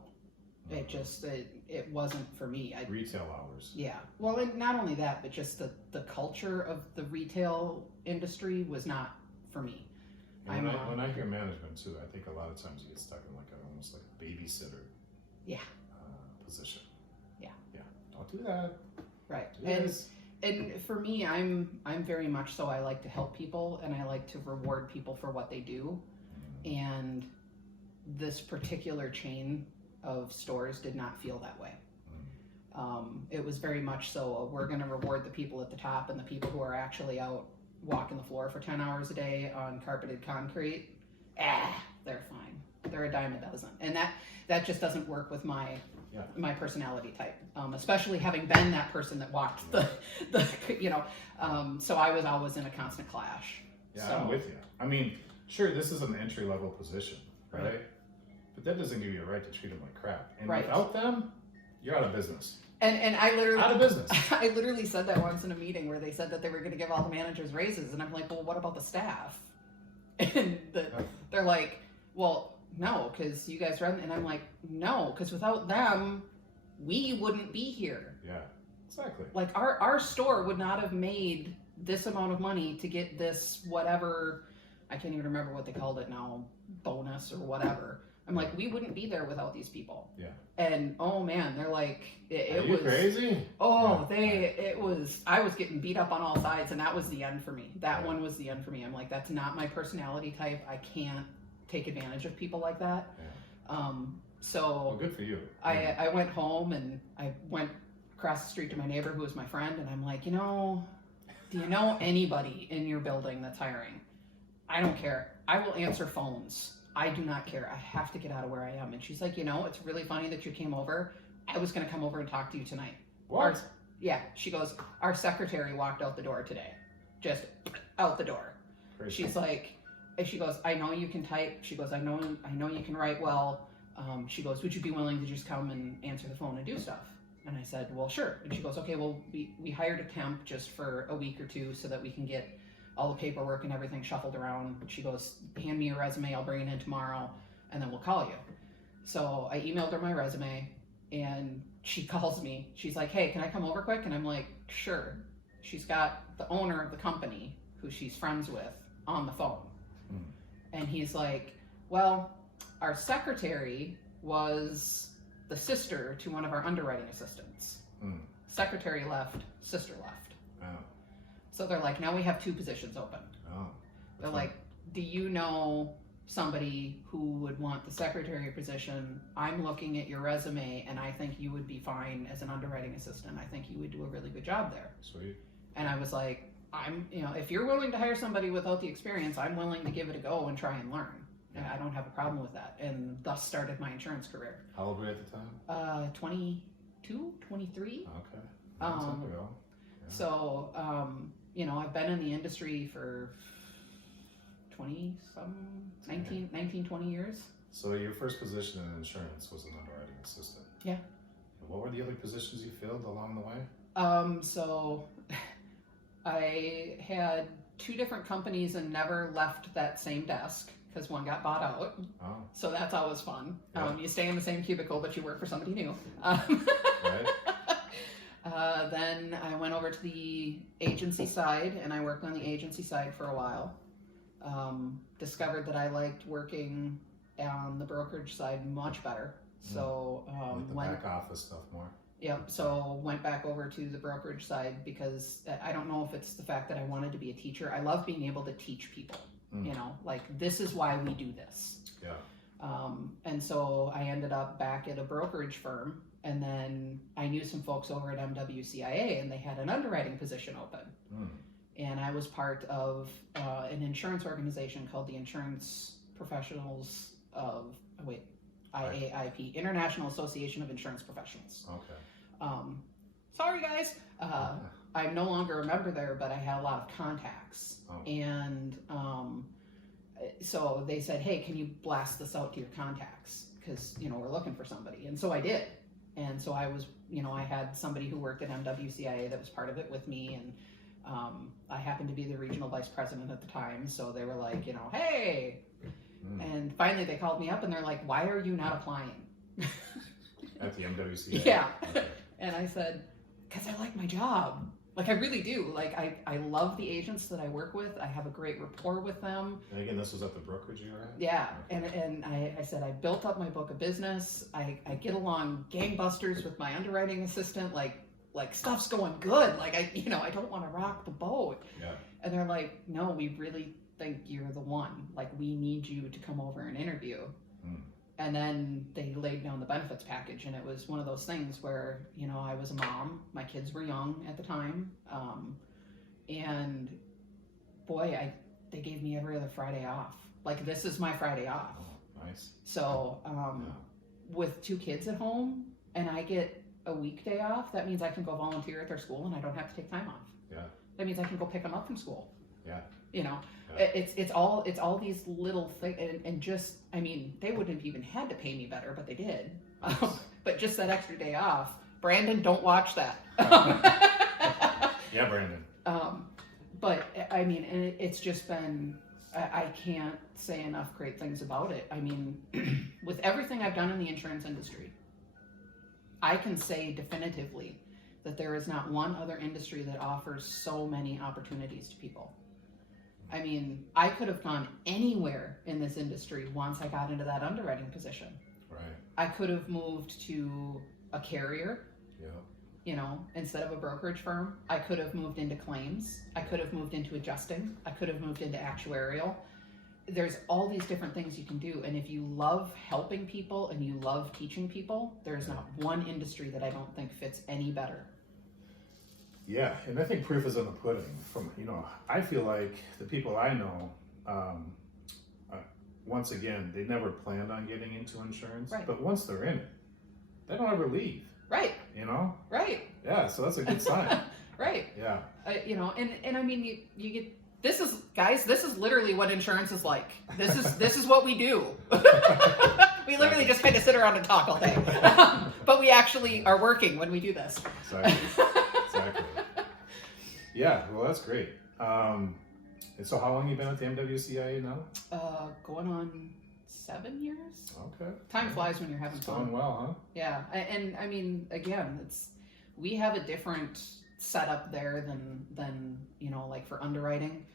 It wasn't for me. Retail hours. Yeah. Well, and not only that, but just the culture of the retail industry was not for me. And when I hear management too, I think a lot of times you get stuck in almost like a babysitter. Yeah. Position. Yeah. Yeah. Don't do that. Right. Yes. And for me, I'm very much so. I like to help people and I like to reward people for what they do. And this particular chain of stores did not feel that way. It was very much so, we're going to reward the people at the top, and the people who are actually out walking the floor for 10 hours a day on carpeted concrete, they're fine. They're a dime a dozen. And that just doesn't work with my personality type, especially having been that person that walked so I was always in a constant clash. Yeah, So, I'm with you. I mean, sure, this is an entry-level position, right? Right. But that doesn't give you a right to treat them like crap. And Right. without them, you're out of business. And I literally Out of business. I literally said that once in a meeting where they said that they were going to give all the managers raises, and I'm like, well, what about the staff? And they're like, well, no, because you guys run. And I'm like, no, because without them, we wouldn't be here. Yeah, exactly. Like our store would not have made this amount of money to get this whatever, I can't even remember what they called it now, bonus or whatever. I'm like, we wouldn't be there without these people. Yeah. And oh man, they're like, Are you crazy? Oh, Yeah. I was getting beat up on all sides, and that was the end for me. That Yeah. one was the end for me. I'm like, that's not my personality type. I can't take advantage of people like that. Yeah. So Well, good for you. I went home and I went across the street to my neighbor who was my friend, and I'm like, do you know anybody in your building that's hiring? I don't care. I will answer phones. I do not care. I have to get out of where I am. And she's like, it's really funny that you came over. I was going to come over and talk to you tonight. What? She goes, our secretary walked out the door today. Just out the door. Crazy. She's like, she goes, I know you can type. She goes, I know you can write well. She goes, would you be willing to just come and answer the phone and do stuff? And I said, well, sure. And she goes, okay, well, we hired a temp just for a week or two so that we can get all the paperwork and everything shuffled around. She goes, hand me your resume, I'll bring it in tomorrow, and then we'll call you. So I emailed her my resume, and she calls me. She's like, hey, can I come over quick? And I'm like, sure. She's got the owner of the company, who she's friends with, on the phone. And he's like, well, our secretary was the sister to one of our underwriting assistants. Secretary left, sister left. Oh. So they're like, now we have 2 positions open. Oh. They're like, do you know somebody who would want the secretary position? I'm looking at your resume, and I think you would be fine as an underwriting assistant. I think you would do a really good job there. Sweet. And I was like, if you're willing to hire somebody without the experience, I'm willing to give it a go and try and learn. And I don't have a problem with that. And thus started my insurance career. How old were you at the time? 22, 23. Okay. Long time ago. Yeah. So, I've been in the industry for 20, 20 years. So your first position in insurance was an underwriting assistant. Yeah. What were the other positions you filled along the way? So I had 2 different companies and never left that same desk because one got bought out. Oh. So that's always fun. Yeah. You stay in the same cubicle, but you work for somebody new. Right. Then I went over to the agency side, and I worked on the agency side for a while. Discovered that I liked working on the brokerage side much better. So Like the back office stuff more. Yep. So went back over to the brokerage side because I don't know if it's the fact that I wanted to be a teacher. I love being able to teach people. Like this is why we do this. Yeah. And so I ended up back at a brokerage firm, and then I knew some folks over at MWCIA, and they had an underwriting position open. And I was part of an insurance organization called the Insurance Professionals of IAIP, International Association of Insurance Professionals. Okay. Sorry guys. I'm no longer a member there, but I had a lot of contacts. Oh. And so they said, hey, can you blast this out to your contacts? Because, we're looking for somebody. And so I did. And so I was, I had somebody who worked at MWCIA that was part of it with me. And I happened to be the regional vice president at the time. So they were like, hey. And finally they called me up and they're like, why are you not applying? At the MWCA? Yeah. Okay. And I said, because I like my job. Like, I really do. Like, I love the agents that I work with. I have a great rapport with them. And again, this was at the brokerage you were at? Yeah. Okay. And I said, I built up my book of business. I get along gangbusters with my underwriting assistant. Like stuff's going good. Like, I don't want to rock the boat. Yeah. And they're like, no, we really think you're the one. Like, we need you to come over and interview. And then they laid down the benefits package, and it was one of those things where, I was a mom, my kids were young at the time, and boy, they gave me every other Friday off. Like, this is my Friday off. Oh, nice. So, with 2 kids at home, and I get a weekday off, that means I can go volunteer at their school, and I don't have to take time off. Yeah. That means I can go pick them up from school. Yeah. You know, Yeah. it's all these little things, and just, I mean, they wouldn't have even had to pay me better, but they did. But just that extra day off, Brandon, don't watch that. Yeah, Brandon. But I mean, and it's just been, I can't say enough great things about it. I mean, with everything I've done in the insurance industry, I can say definitively that there is not one other industry that offers so many opportunities to people. I mean, I could have gone anywhere in this industry once I got into that underwriting position. Right. I could have moved to a carrier. Yeah. You know, instead of a brokerage firm. I could have moved into claims. I could have moved into adjusting. I could have moved into actuarial. There's all these different things you can do. And if you love helping people and you love teaching people, there's not one industry that I don't think fits any better. Yeah, and I think proof is in the pudding. From, you know, I feel like the people I know, once again, they never planned on getting into insurance, Right. but once they're in it, they don't ever leave. Right. You know? Right. Yeah, so that's a good sign. Right. Yeah. You know, and I mean, you get, this is, guys, this is literally what insurance is like. This is what we do. We literally just kind of sit around and talk all day. But we actually are working when we do this. Exactly. Exactly. Yeah, well, that's great. And so how long have you been at the MWCIA now? Going on 7 years. Okay. Time flies when you're having It's fun. going well, huh? Yeah, and I mean, again, we have a different setup there than you know, like for underwriting,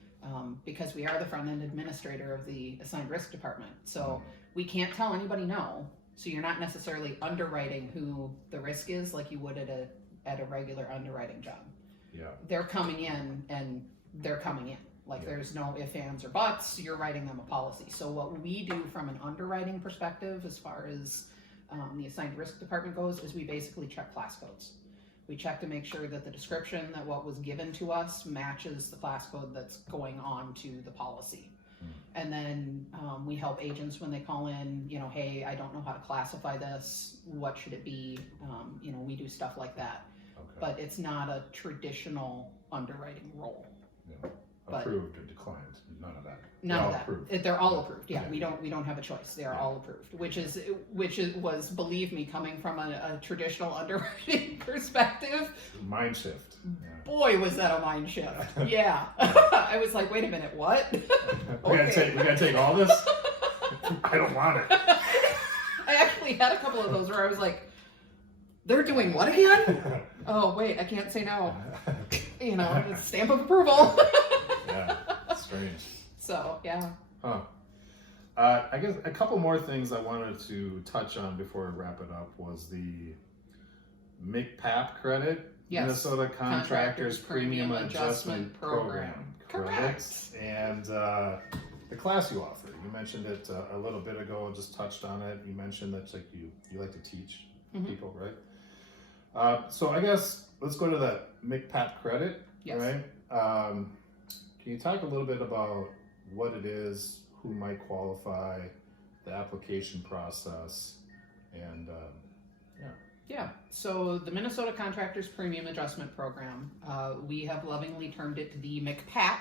because we are the front end administrator of the assigned risk department. So we can't tell anybody no. So you're not necessarily underwriting who the risk is like you would at a regular underwriting job. Yeah. They're coming in and they're coming in. Like Yeah. there's no ifs, ands, or buts. You're writing them a policy. So what we do from an underwriting perspective, as far as the assigned risk department goes, is we basically check class codes. We check to make sure that the description that what was given to us matches the class code that's going on to the policy. And then we help agents when they call in, you know, hey, I don't know how to classify this. What should it be? You know, we do stuff like that. Okay. But it's not a traditional underwriting role. Yeah. but- Approved or declined? None of that. None They're of all that. approved. They're all approved. Yeah, Yeah. we don't have a choice. They are Yeah. all approved, which was, believe me, coming from a traditional underwriting perspective. Mind shift. Yeah. Boy, was that a mind shift. Yeah, I was like, wait a minute, what? We gotta take all this? I don't want it. I actually had a couple of those where I was like, they're doing what again? Oh wait, I can't say no. You know, it's stamp of approval. Yeah, strange. So yeah. Huh. I guess a couple more things I wanted to touch on before we wrap it up was the MCPAP credit, Yes. Minnesota Contractors Premium Adjustment Program. Correct. And the class you offer, you mentioned it a little bit ago, just touched on it. You mentioned that like you like to teach Mhm. people, right? So I guess let's go to that MCPAP credit, Yes. right? Can you talk a little bit about what it is, who might qualify, the application process, and Yeah, so the Minnesota Contractors Premium Adjustment Program, we have lovingly termed it the MCPAP,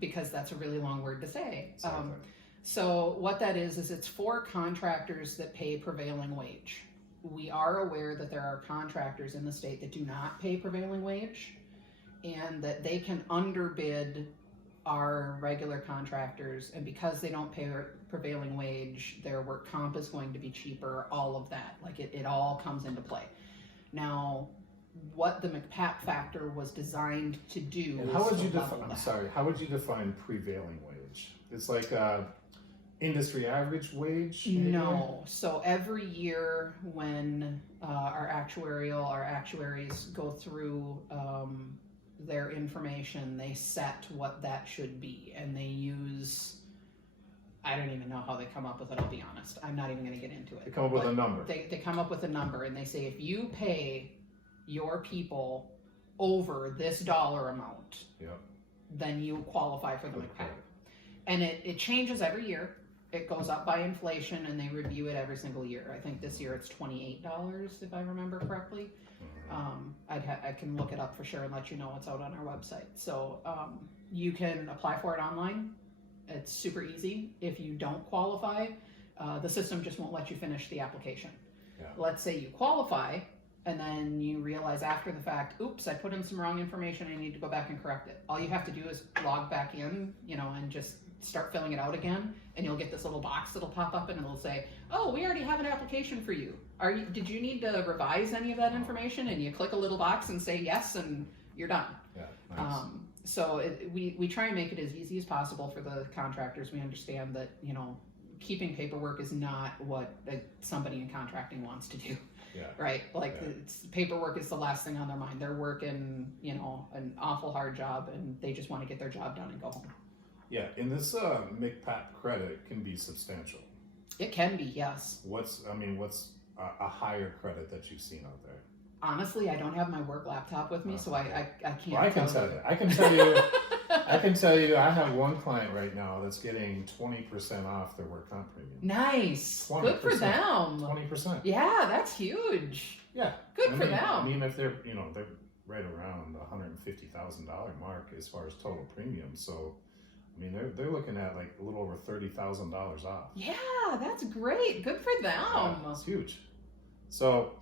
because that's a really long word to say. same thing. So what that is it's for contractors that pay prevailing wage. We are aware that there are contractors in the state that do not pay prevailing wage, and that they can underbid our regular contractors, and because they don't pay prevailing wage, their work comp is going to be cheaper, all of that. Like it all comes into play. Now, what the MCPAP factor was designed to do And is how would to you level define? I'm that. sorry. How would you define prevailing wage? It's like industry average wage. Maybe? No. So every year when our actuaries go through their information, they set what that should be, and they use, I don't even know how they come up with it, I'll be honest. I'm not even going to get into it. They come up with But a number. They come up with a number, and they say if you pay your people over this dollar amount, Yep. then you qualify for the For the MCPAP. credit. And it changes every year. It goes up by inflation, and they review it every single year. I think this year it's $28, if I remember correctly. Mhm. I can look it up for sure and let you know it's out on our website. So, You can apply for it online. It's super easy. If you don't qualify, the system just won't let you finish the application. Yeah. Let's say you qualify, and then you realize after the fact, oops, I put in some wrong information, I need to go back and correct it. All you have to do is log back in, and just start filling it out again, and you'll get this little box that'll pop up and it'll say, oh, we already have an application for you. Did you need to revise any of that information? And you click a little box and say yes, and you're done. Yeah, nice. So we try and make it as easy as possible for the contractors. We understand that, keeping paperwork is not what somebody in contracting wants to do. Yeah. Right? Like, Yeah. paperwork is the last thing on their mind. They're working, an awful hard job, and they just want to get their job done and go home. Yeah, and this MCPAP credit can be substantial. It can be, yes. What's a higher credit that you've seen out there? Honestly, I don't have my work laptop with me, so I can't. Well, I can tell you. I can tell you. I have one client right now that's getting 20% off their work comp premium. Nice. 20%. Good for them. 20%. Yeah, that's huge. Yeah. Good for them. I mean, if they're they're right around the $150,000 mark as far as total premium, so. I mean, they're looking at like a little over $30,000 off. Yeah, that's great. Good for them. Yeah, it's huge. So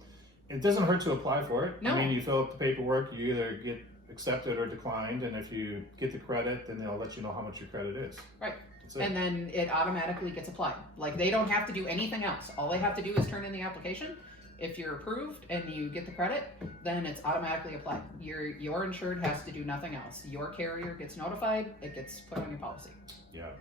it doesn't hurt to apply for it. No. I mean, you fill out the paperwork, you either get accepted or declined, and if you get the credit, then they'll let you know how much your credit is. Right. That's it. And then it automatically gets applied. Like, they don't have to do anything else. All they have to do is turn in the application. If you're approved and you get the credit, then it's automatically applied. Your insured has to do nothing else. Your carrier gets notified, it gets put on your policy. Yeah.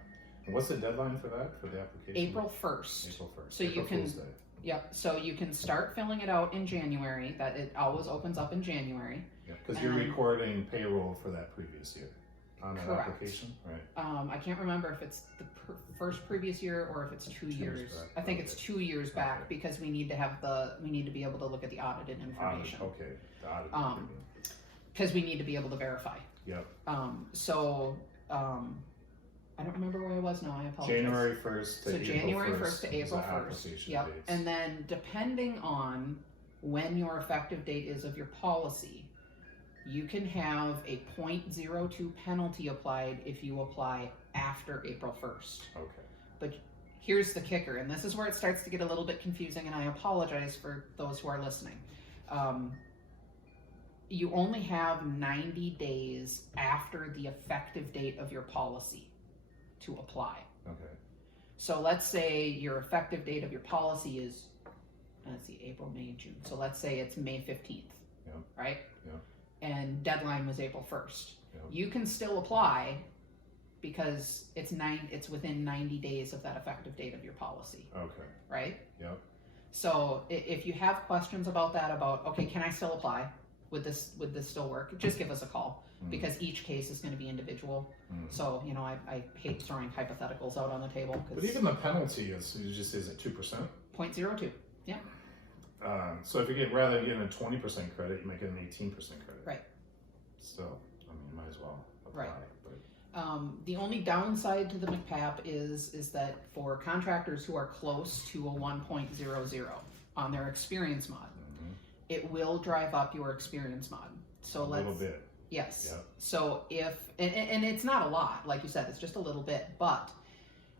And what's the deadline for that, for the application? April 1st. April 1st. So April you can, Fool's Day. yep, so you can start filling it out in January. That it always opens up in January. Yeah, because you're recording payroll for that previous year on that Correct. application, right? I can't remember if it's the first previous year or if it's 2 years. back. I think Okay. it's 2 years back, Okay. because we need to be able to look at the audited information. Okay. The audit premium. Because we need to be able to verify. Yep. I don't remember where I was now. I apologize. January 1st to So April 1st. January 1st to is April the 1st. application Yep. dates. And then depending on when your effective date is of your policy, you can have a 0.02 penalty applied if you apply after April 1st. Okay. But here's the kicker, and this is where it starts to get a little bit confusing, and I apologize for those who are listening. You only have 90 days after the effective date of your policy to apply. Okay. So let's say your effective date of your policy is, let's see, April, May, June. So let's say it's May 15th, Yeah. right? Yeah. And deadline was April 1st. Yeah. You can still apply because it's within 90 days of that effective date of your policy, Okay. right? Yep. So if you have questions about that, okay, can I still apply? Would this still work? Just give us a call, because each case is going to be individual. So, I hate throwing hypotheticals out on the table. But even the penalty is it 2%? 0.02. Yeah. So if you rather than getting a 20% credit, you might get an 18% credit. Right. Still, I mean, you might as well apply. Right. But The only downside to the MCPAP is that for contractors who are close to a 1.00 on their experience mod, it will drive up your experience mod. So a little bit. Yes. Yep. So and it's not a lot, like you said, it's just a little bit, but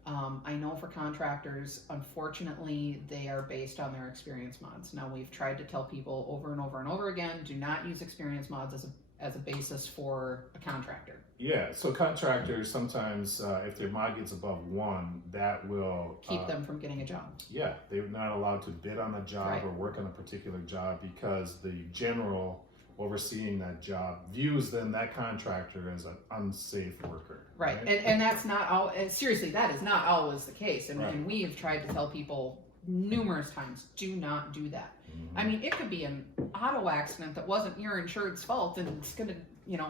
I know for contractors, unfortunately, they are based on their experience mods. Now, we've tried to tell people over and over and over again, do not use experience mods as a basis for a contractor. Yeah, so contractors sometimes, if their mod gets above 1, that will Keep them from getting a job. Yeah, they're not allowed to bid on a job Right. or work on a particular job because the general overseeing that job views then that contractor as an unsafe worker. Right. And that's not all. Seriously, that is not always the case. And, Right. and we have tried to tell people numerous times, do not do that. I mean, it could be an auto accident that wasn't your insured's fault, and it's gonna,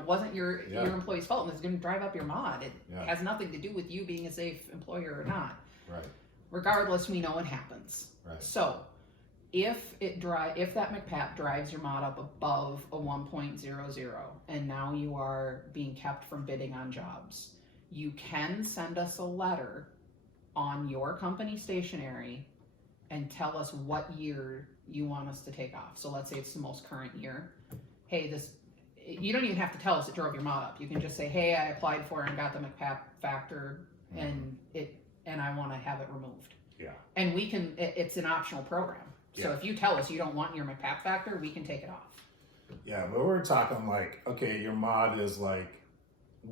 wasn't your employee's fault, and it's gonna drive up your mod. It has nothing to do with you being a safe employer or not. Right. Regardless, we know it happens. Right. So, if that MCPAP drives your mod up above a 1.00, and now you are being kept from bidding on jobs, you can send us a letter on your company stationery and tell us what year you want us to take off. So let's say it's the most current year. Hey, you don't even have to tell us it drove your mod up. You can just say, hey, I applied for and got the McPap factor, and I want to have it removed. Yeah. And we can. It's an optional program. So if you tell us you don't want your McPap factor, we can take it off. Yeah, but we're talking like, okay, your mod is like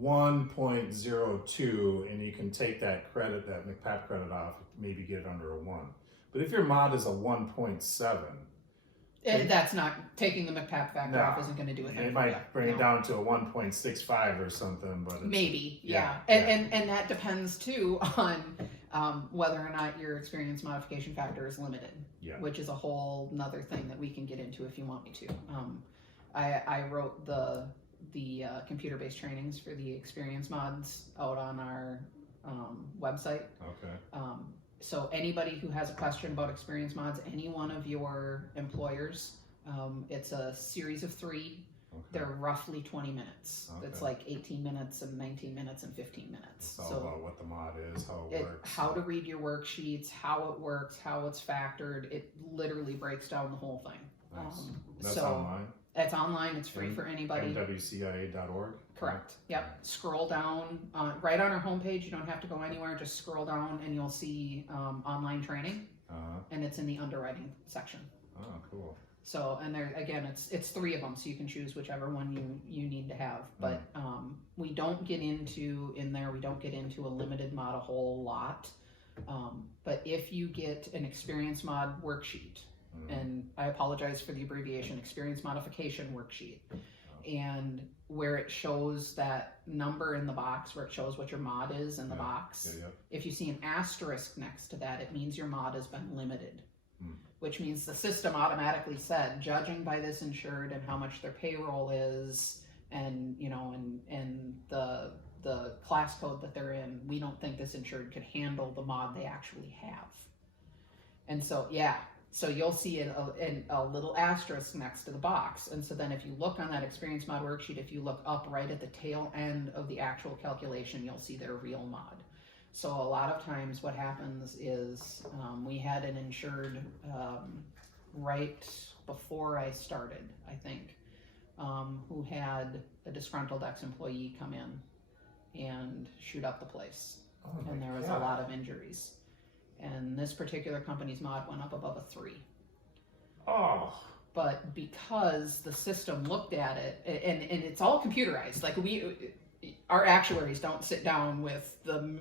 1.02, and you can take that McPap credit off, maybe get it under a 1. But if your mod is a 1.7, that's not taking the McPap factor off isn't going to do a thing. It might bring it down to a 1.65 or something, but maybe, And that depends too on whether or not your experience modification factor is limited, which is a whole nother thing that we can get into if you want me to. I wrote the computer-based trainings for the experience mods out on our website. Okay. So anybody who has a question about experience mods, any one of your employers, it's a series of 3. Okay. They're roughly 20 minutes. Okay. It's like 18 minutes and 19 minutes and 15 minutes. It's all about what the mod is, how it works. How to read your worksheets, how it works, how it's factored. It literally breaks down the whole thing. Nice. That's online? It's online. It's free for anybody. NWCIA.org? Correct. Yep. Scroll down. Right on our homepage. You don't have to go anywhere. Just scroll down and you'll see online training. And it's in the underwriting section. Oh, cool. So, and there again, it's 3 of them, so you can choose whichever one you need to have. But we don't get into a limited mod a whole lot. But if you get an experience mod worksheet, and I apologize for the abbreviation, experience modification worksheet, and where it shows that number in the box, where it shows what your mod is in the box, if you see an asterisk next to that, it means your mod has been limited. Which means the system automatically said, judging by this insured and how much their payroll is, and and the class code that they're in, we don't think this insured could handle the mod they actually have. And so so you'll see a little asterisk next to the box. And so then if you look on that experience mod worksheet, if you look up right at the tail end of the actual calculation, you'll see their real mod. So a lot of times what happens is we had an insured right before I started, I think, who had a disgruntled ex-employee come in and shoot up the place. And there was a lot of injuries. And this particular company's mod went up above a 3. Oh. But because the system looked at it, and it's all computerized, like our actuaries don't sit down with the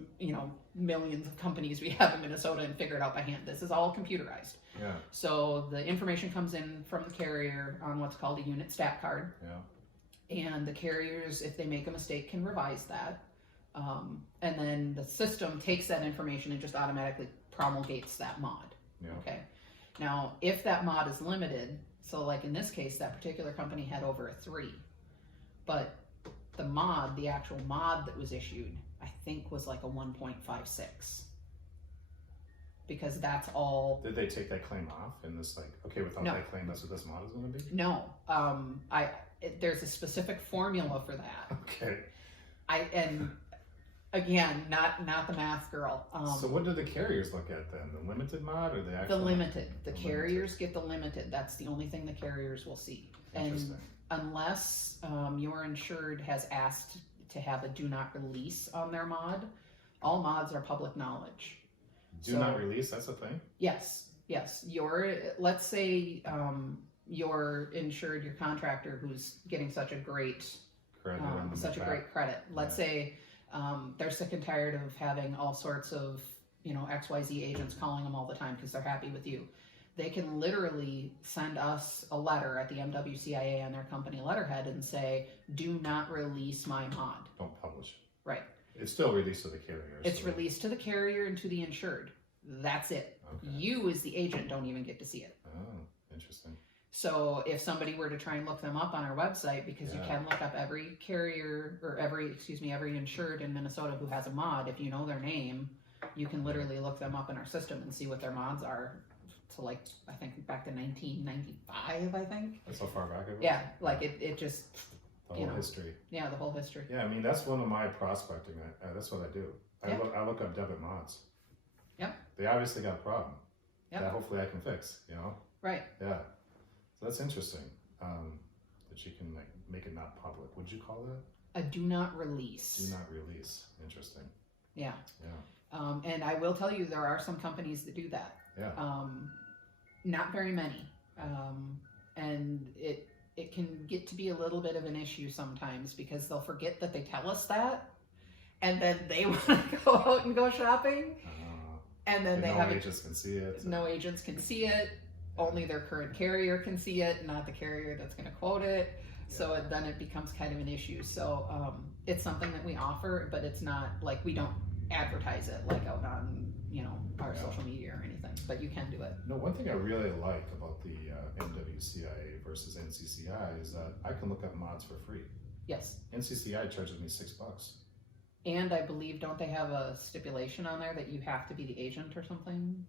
millions of companies we have in Minnesota and figure it out by hand. This is all computerized. Yeah. So the information comes in from the carrier on what's called a unit stat card. Yeah. And the carriers, if they make a mistake, can revise that. And then the system takes that information and just automatically promulgates that mod. Yeah. Okay. Now, if that mod is limited, so like in this case, that particular company had over a 3, but the actual mod that was issued, I think was like a 1.56. Because that's all. Did they take that claim off and this without that claim, that's what this mod is going to be? No. There's a specific formula for that. Okay. Again, not the math girl. So what do the carriers look at then? The limited mod or the actual? The limited. The carriers get the limited. That's the only thing the carriers will see. And unless your insured has asked to have a do not release on their mod, all mods are public knowledge. Do not release, that's a thing? Yes. Let's say your insured, your contractor who's getting such a great credit. Let's say they're sick and tired of having all sorts of XYZ agents calling them all the time because they're happy with you. They can literally send us a letter at the MWCIA on their company letterhead and say, do not release my mod. Don't publish. Right. It's still released to the carrier. It's released to the carrier and to the insured. That's it. Okay. You as the agent don't even get to see it. Oh, interesting. So if somebody were to try and look them up on our website, because you can look up every carrier or every insured in Minnesota who has a mod, if you know their name, you can literally look them up in our system and see what their mods are. So I think back to 1995, I think. That's how far back it was? Yeah, it just... The whole history. Yeah, the whole history. Yeah, I mean, that's one of my prospecting. That's what I do. I look up debit mods. Yep. They obviously got a problem. Yep. That hopefully I can fix, Right. Yeah. So that's interesting. The but you can like make it not public. What'd you call that? A do not release. Do not release. Interesting. Yeah. Yeah. And I will tell you, there are some companies that do that. Yeah. Not very many. And it can get to be a little bit of an issue sometimes because they'll forget that they tell us that, and then they want to go out and go shopping, and then they have agents can see it. No agents can see it. Only their current carrier can see it, not the carrier that's going to quote it. So then it becomes kind of an issue. So it's something that we offer, but it's not like we don't advertise it like out on our social media or anything. But you can do it. No, one thing I really like about the MWCIA versus NCCI is that I can look up mods for free. Yes. NCCI charges me $6. And I believe, don't they have a stipulation on there that you have to be the agent or something?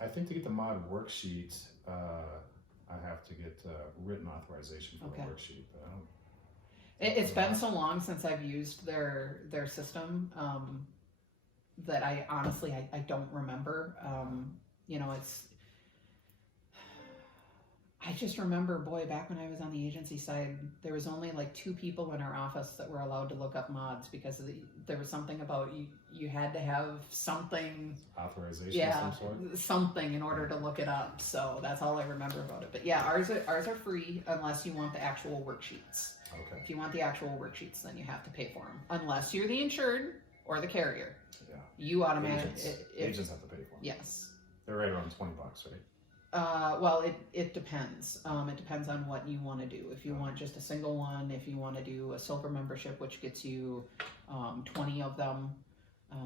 I think to get the mod worksheet, I have to get written authorization for the worksheet, but I don't. It's been so long since I've used their system that I honestly I don't remember. I just remember, boy, back when I was on the agency side, there was only like 2 people in our office that were allowed to look up mods because there was something about you had to have something, authorization of some sort? Something in order to look it up. So that's all I remember about it. But yeah, ours are free unless you want the actual worksheets. Okay. If you want the actual worksheets, then you have to pay for them, unless you're the insured or the carrier. Yeah. You automatically agents have to pay for them. Yes. They're right around $20, right? Well, it depends. It depends on what you want to do. If you want just a single one, if you want to do a silver membership, which gets you 20 of them,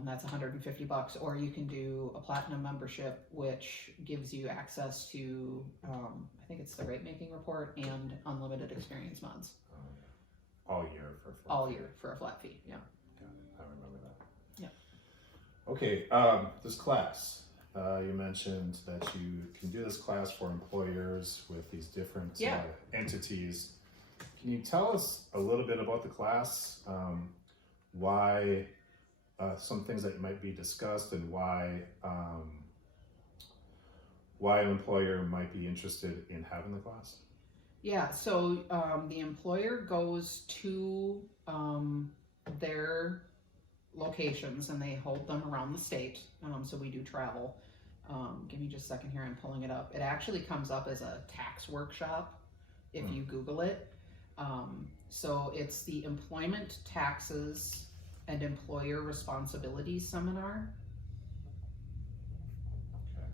that's $150. Or you can do a platinum membership, which gives you access to, I think it's the rate making report and unlimited experience mods. All year for a flat all fee. year for a flat fee. Yeah. I remember that. Yeah. Okay. This class. You mentioned that you can do this class for employers with these different entities. Can you tell us a little bit about the class? Why some things that might be discussed and why an employer might be interested in having the class? Yeah, so the employer goes to their locations and they hold them around the state. So we do travel. Give me just a second here, I'm pulling it up. It actually comes up as a tax workshop if you Google it. So it's the Employment Taxes and Employer Responsibilities Seminar. Okay.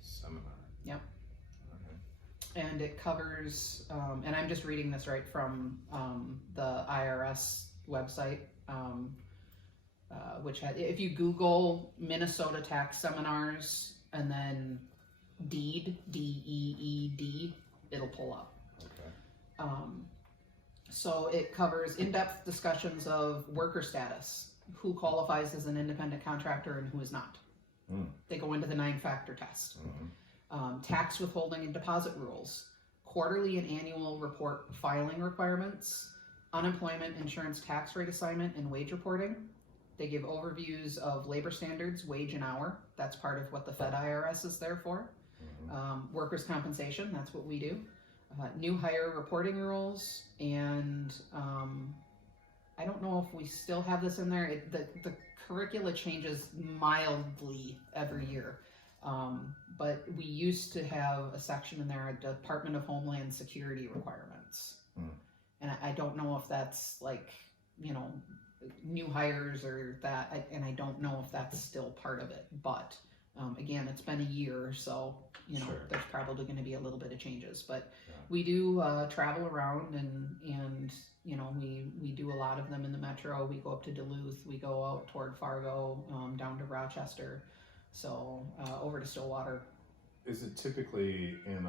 Seminar. Yep. Okay. And it covers, and I'm just reading this right from the IRS website, which had, if you Google Minnesota tax seminars and then DEED, D-E-E-D, it'll pull up. Okay. So it covers in-depth discussions of worker status, who qualifies as an independent contractor and who is not. They go into the 9-factor test. Tax withholding and deposit rules, quarterly and annual report filing requirements, unemployment insurance tax rate assignment and wage reporting. They give overviews of labor standards, wage and hour. That's part of what the Fed IRS is there for. Workers' compensation, that's what we do. New hire reporting rules, and I don't know if we still have this in there. The curricula changes mildly every year. But we used to have a section in there, Department of Homeland Security requirements. And I don't know if that's like, new hires or that, and I don't know if that's still part of it. But again, it's been a year, so, Sure. there's probably going to be a little bit of changes. But we do travel around and we do a lot of them in the metro. We go up to Duluth, we go out toward Fargo, down to Rochester. So over to Stillwater. Is it typically in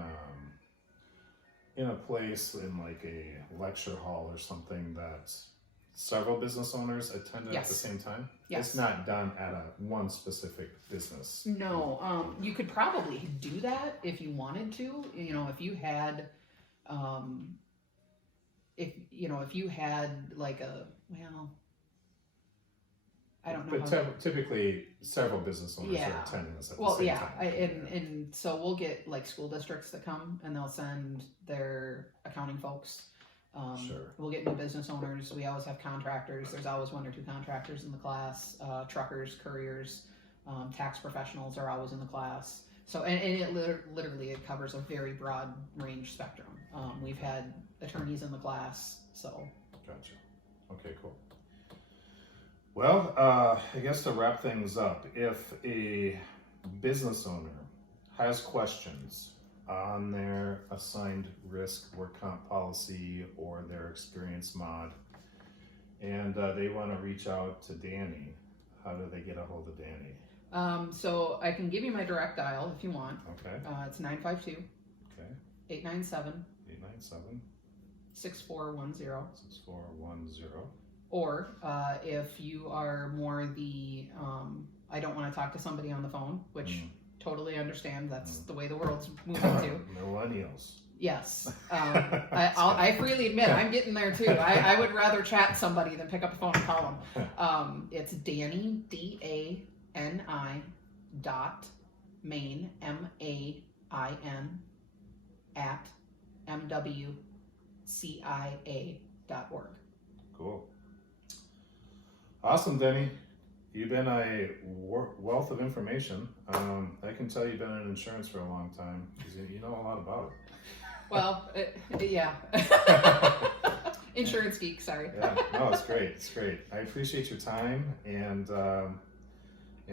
a place in like a lecture hall or something that several business owners attend at the same time? Yes. It's not done at one specific business. No, you could probably do that if you wanted to. If you had, if you had like I don't know. But typically, several business owners Yeah. are attending this at the Well, same yeah, time. and so we'll get like school districts that come and they'll send their accounting folks. Sure. We'll get new business owners. We always have contractors. There's always 1 or 2 contractors in the class. Truckers, couriers, tax professionals are always in the class. So, and it literally it covers a very broad range spectrum. We've had attorneys in the class, so. Gotcha. Okay, cool. Well, I guess to wrap things up, if a business owner has questions on their assigned risk work comp policy or their experience mod, and they want to reach out to Dani, how do they get a hold of Dani? So I can give you my direct dial if you want. Okay. It's 952 Okay. 897 897 6410. 6410. Or if you are more the, I don't want to talk to somebody on the phone, which totally understand. That's the way the world's moving to. Millennials. Yes. I freely admit I'm getting there too. I would rather chat somebody than pick up the phone and call them. It's Dani, DANI .Main, MAIN at MWCIA.org. Cool. Awesome, Dani. You've been a wealth of information. I can tell you've been in insurance for a long time because you know a lot about it. Well, yeah. Insurance geek, sorry. Yeah, no, it's great. It's great. I appreciate your time and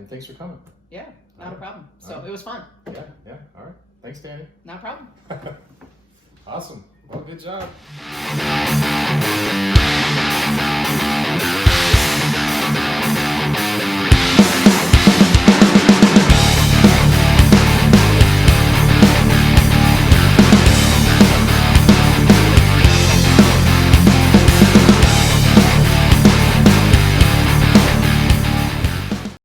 thanks for coming. Yeah, not a problem. So it was fun. Yeah. All right. Thanks, Dani. Not a problem. Awesome. Well, good job.